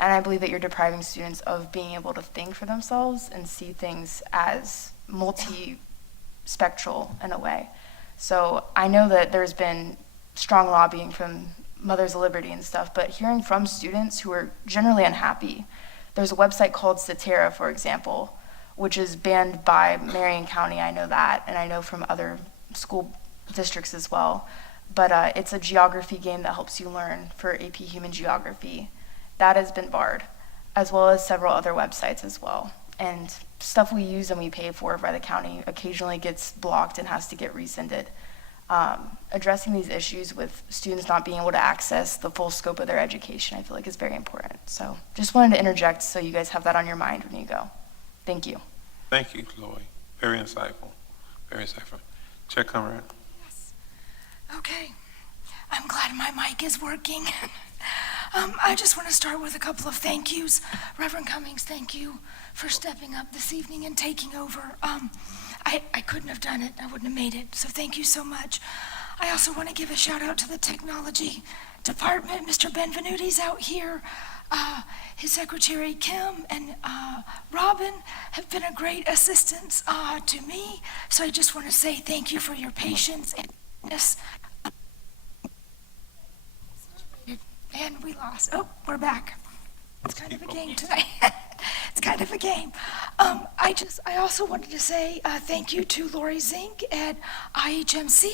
And I believe that you're depriving students of being able to think for themselves and see things as multi-spectral in a way. So I know that there's been strong lobbying from Mothers of Liberty and stuff, but hearing from students who are generally unhappy, there's a website called Cetera, for example, which is banned by Marion County, I know that, and I know from other school districts as well. But it's a geography game that helps you learn for AP Human Geography. That has been barred, as well as several other websites as well. and stuff we use and we pay for by the county occasionally gets blocked and has to get rescinded. Addressing these issues with students not being able to access the full scope of their education, I feel like is very important. So just wanted to interject so you guys have that on your mind when you go. Thank you. Thank you, Chloe. Very insightful. Very insightful. Chair Conrad. Okay, I'm glad my mic is working. I just want to start with a couple of thank yous. Reverend Cummings, thank you for stepping up this evening and taking over. I couldn't have done it. I wouldn't have made it. So thank you so much. I also want to give a shout out to the technology department. Mr. Benvenuti's out here. His secretary, Kim, and Robin have been a great assistance to me. So I just want to say thank you for your patience and this. And we lost. Oh, we're back. It's kind of a game tonight. It's kind of a game. I also wanted to say thank you to Lori Zink at IHMC.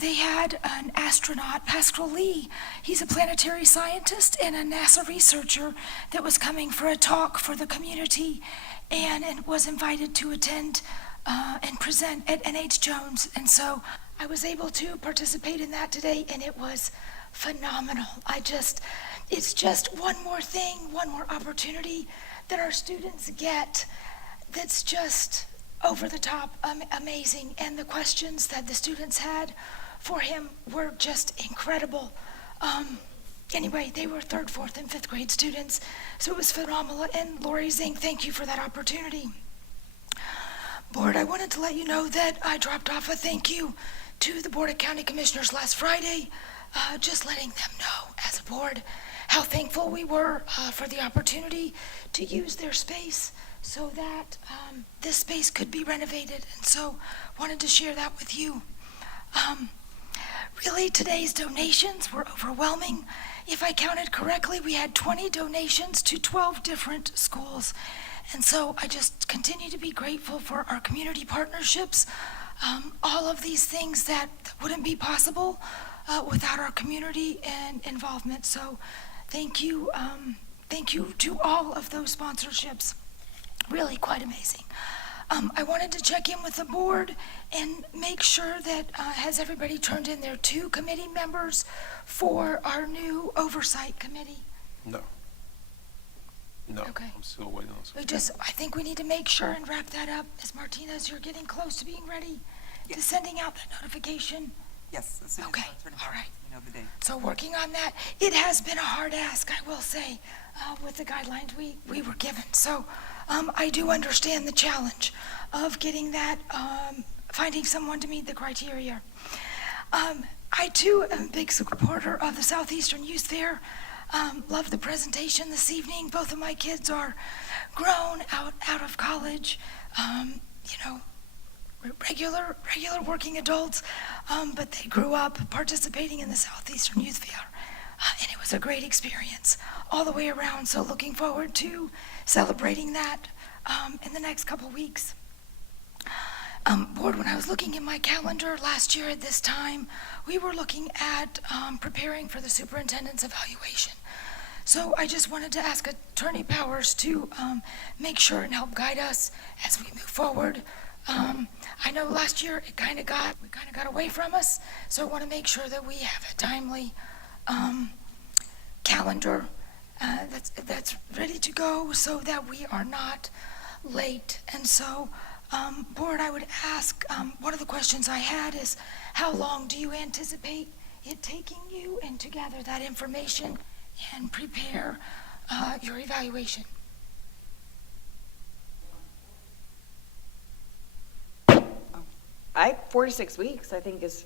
They had an astronaut, Pascal Lee. He's a planetary scientist and a NASA researcher that was coming for a talk for the community and was invited to attend and present at NH Jones. And so I was able to participate in that today, and it was phenomenal. It's just one more thing, one more opportunity that our students get that's just over the top amazing. And the questions that the students had for him were just incredible. Anyway, they were 3rd, 4th, and 5th grade students, so it was phenomenal. And Lori Zink, thank you for that opportunity. Board, I wanted to let you know that I dropped off a thank you to the Board of County Commissioners last Friday, just letting them know as a board how thankful we were for the opportunity to use their space so that this space could be renovated. And so wanted to share that with you. Really, today's donations were overwhelming. If I counted correctly, we had 20 donations to 12 different schools. And so I just continue to be grateful for our community partnerships, all of these things that wouldn't be possible without our community and involvement. So thank you to all of those sponsorships. Really quite amazing. I wanted to check in with the board and make sure that has everybody turned in their 2 committee members for our new oversight committee? No. No, Okay. I'm still waiting on some. I think we need to make sure and wrap that up. Ms. Martinez, you're getting close to being ready to sending out that notification? Yes, as soon as Okay, I turn it all back, right. you know the date. So working on that, it has been a hard ask, I will say, with the guidelines we were given. So I do understand the challenge of getting that, finding someone to meet the criteria. I too am a big supporter of the Southeastern Youth Fair. Love the presentation this evening. Both of my kids are grown, out of college, regular working adults, but they grew up participating in the Southeastern Youth Fair, and it was a great experience all the way around. So looking forward to celebrating that in the next couple weeks. Board, when I was looking in my calendar last year at this time, we were looking at preparing for the superintendent's evaluation. So I just wanted to ask Attorney Powers to make sure and help guide us as we move forward. I know last year we kind of got away from us, so I want to make sure that we have a timely calendar that's ready to go so that we are not late. And so, Board, I would ask, one of the questions I had is, how long do you anticipate it taking you and to gather that information and prepare your evaluation? 4 to 6 weeks, I think, is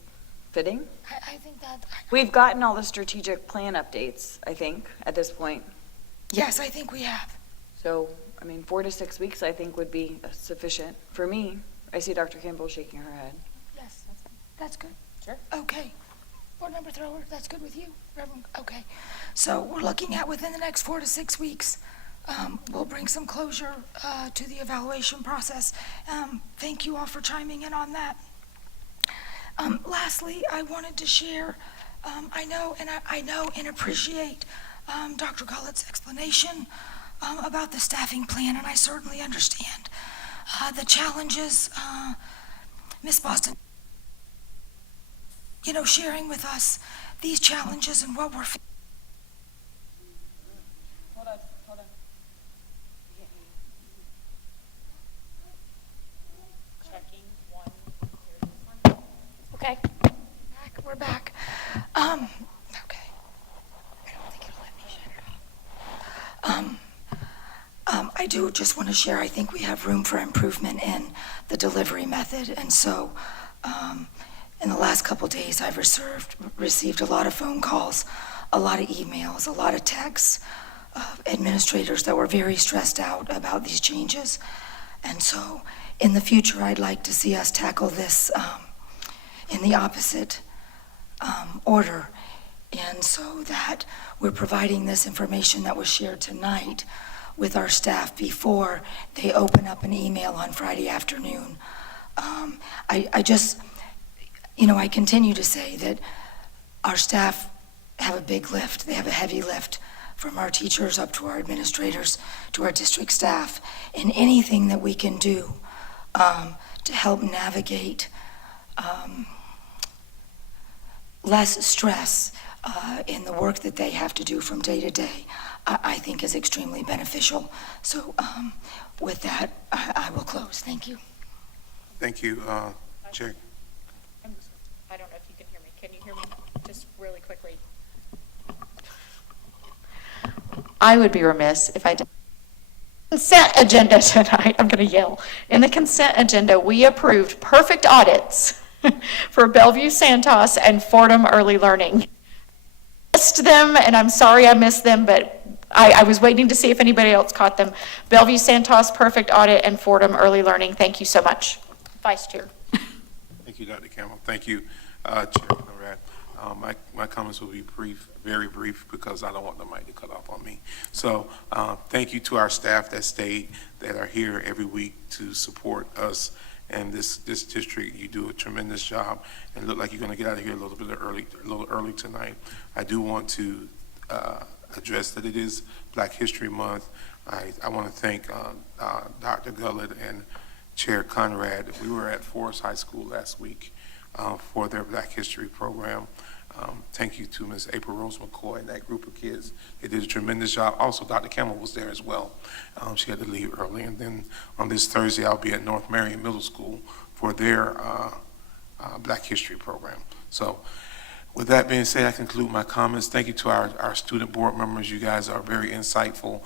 fitting. I think that... We've gotten all the strategic plan updates, I think, at this point. Yes, I think we have. So, 4 to 6 weeks, I think, would be sufficient for me. I see Dr. Campbell shaking her head. Yes, that's good. Sure. Okay. Board Member Thrower, that's good with you? Reverend? Okay. So we're looking at within the next 4 to 6 weeks, we'll bring some closure to the evaluation process. Thank you all for chiming in on that. Lastly, I wanted to share, I know and appreciate Dr. Gullett's explanation about the staffing plan, and I certainly understand the challenges. Miss Boston, sharing with us these challenges and what we're facing. Hold on. Checking one. Okay. We're back. Okay. I don't think it'll let me shut it off. I do just want to share, I think we have room for improvement in the delivery method. And so, in the last couple days, I've received a lot of phone calls, a lot of emails, a lot of texts of administrators that were very stressed out about these changes. And so, in the future, I'd like to see us tackle this in the opposite order, and so that we're providing this information that was shared tonight with our staff before they open up an email on Friday afternoon. I just, I continue to say that our staff have a big lift. They have a heavy lift, from our teachers up to our administrators to our district staff, and anything that we can do to help navigate less stress in the work that they have to do from day to day, I think is extremely beneficial. So with that, I will close. Thank you. Thank you, Chair. I don't know if you can hear me. Can you hear me just really quickly? I would be remiss if I did. Consent agenda tonight, I'm going to yell. In the consent agenda, we approved perfect audits for Bellevue Santos and Fordham Early Learning. Missed them, and I'm sorry I missed them, but I was waiting to see if anybody else caught them. Bellevue Santos, perfect audit, and Fordham Early Learning. Thank you so much. Vice Chair. Thank you, Dr. Campbell. Thank you, Chair Conrad. My comments will be brief, very brief, because I don't want the mic to cut off on me. So thank you to our staff that stayed, that are here every week to support us and this district. You do a tremendous job, and look like you're going to get out of here a little early tonight. I do want to address that it is Black History Month. I want to thank Dr. Gullett and Chair Conrad. We were at Forest High School last week for their Black History program. Thank you to Ms. April Rose McCoy and that group of kids. They did a tremendous job. Also, Dr. Campbell was there as well. She had to leave early. And then on this Thursday, I'll be at North Marion Middle School for their Black History program. So with that being said, I conclude my comments. Thank you to our student board members. You guys are very insightful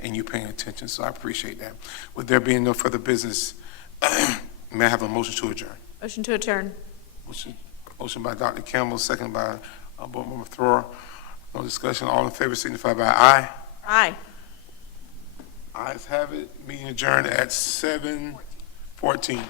and you're paying attention, so I appreciate that. With there being no further business, may I have a motion to adjourn? Motion to adjourn. Motion by Dr. Campbell, second by Board Member Throer. No discussion. All in favor signify by aye. Aye. Ayes have it. Meeting adjourned at 7:14.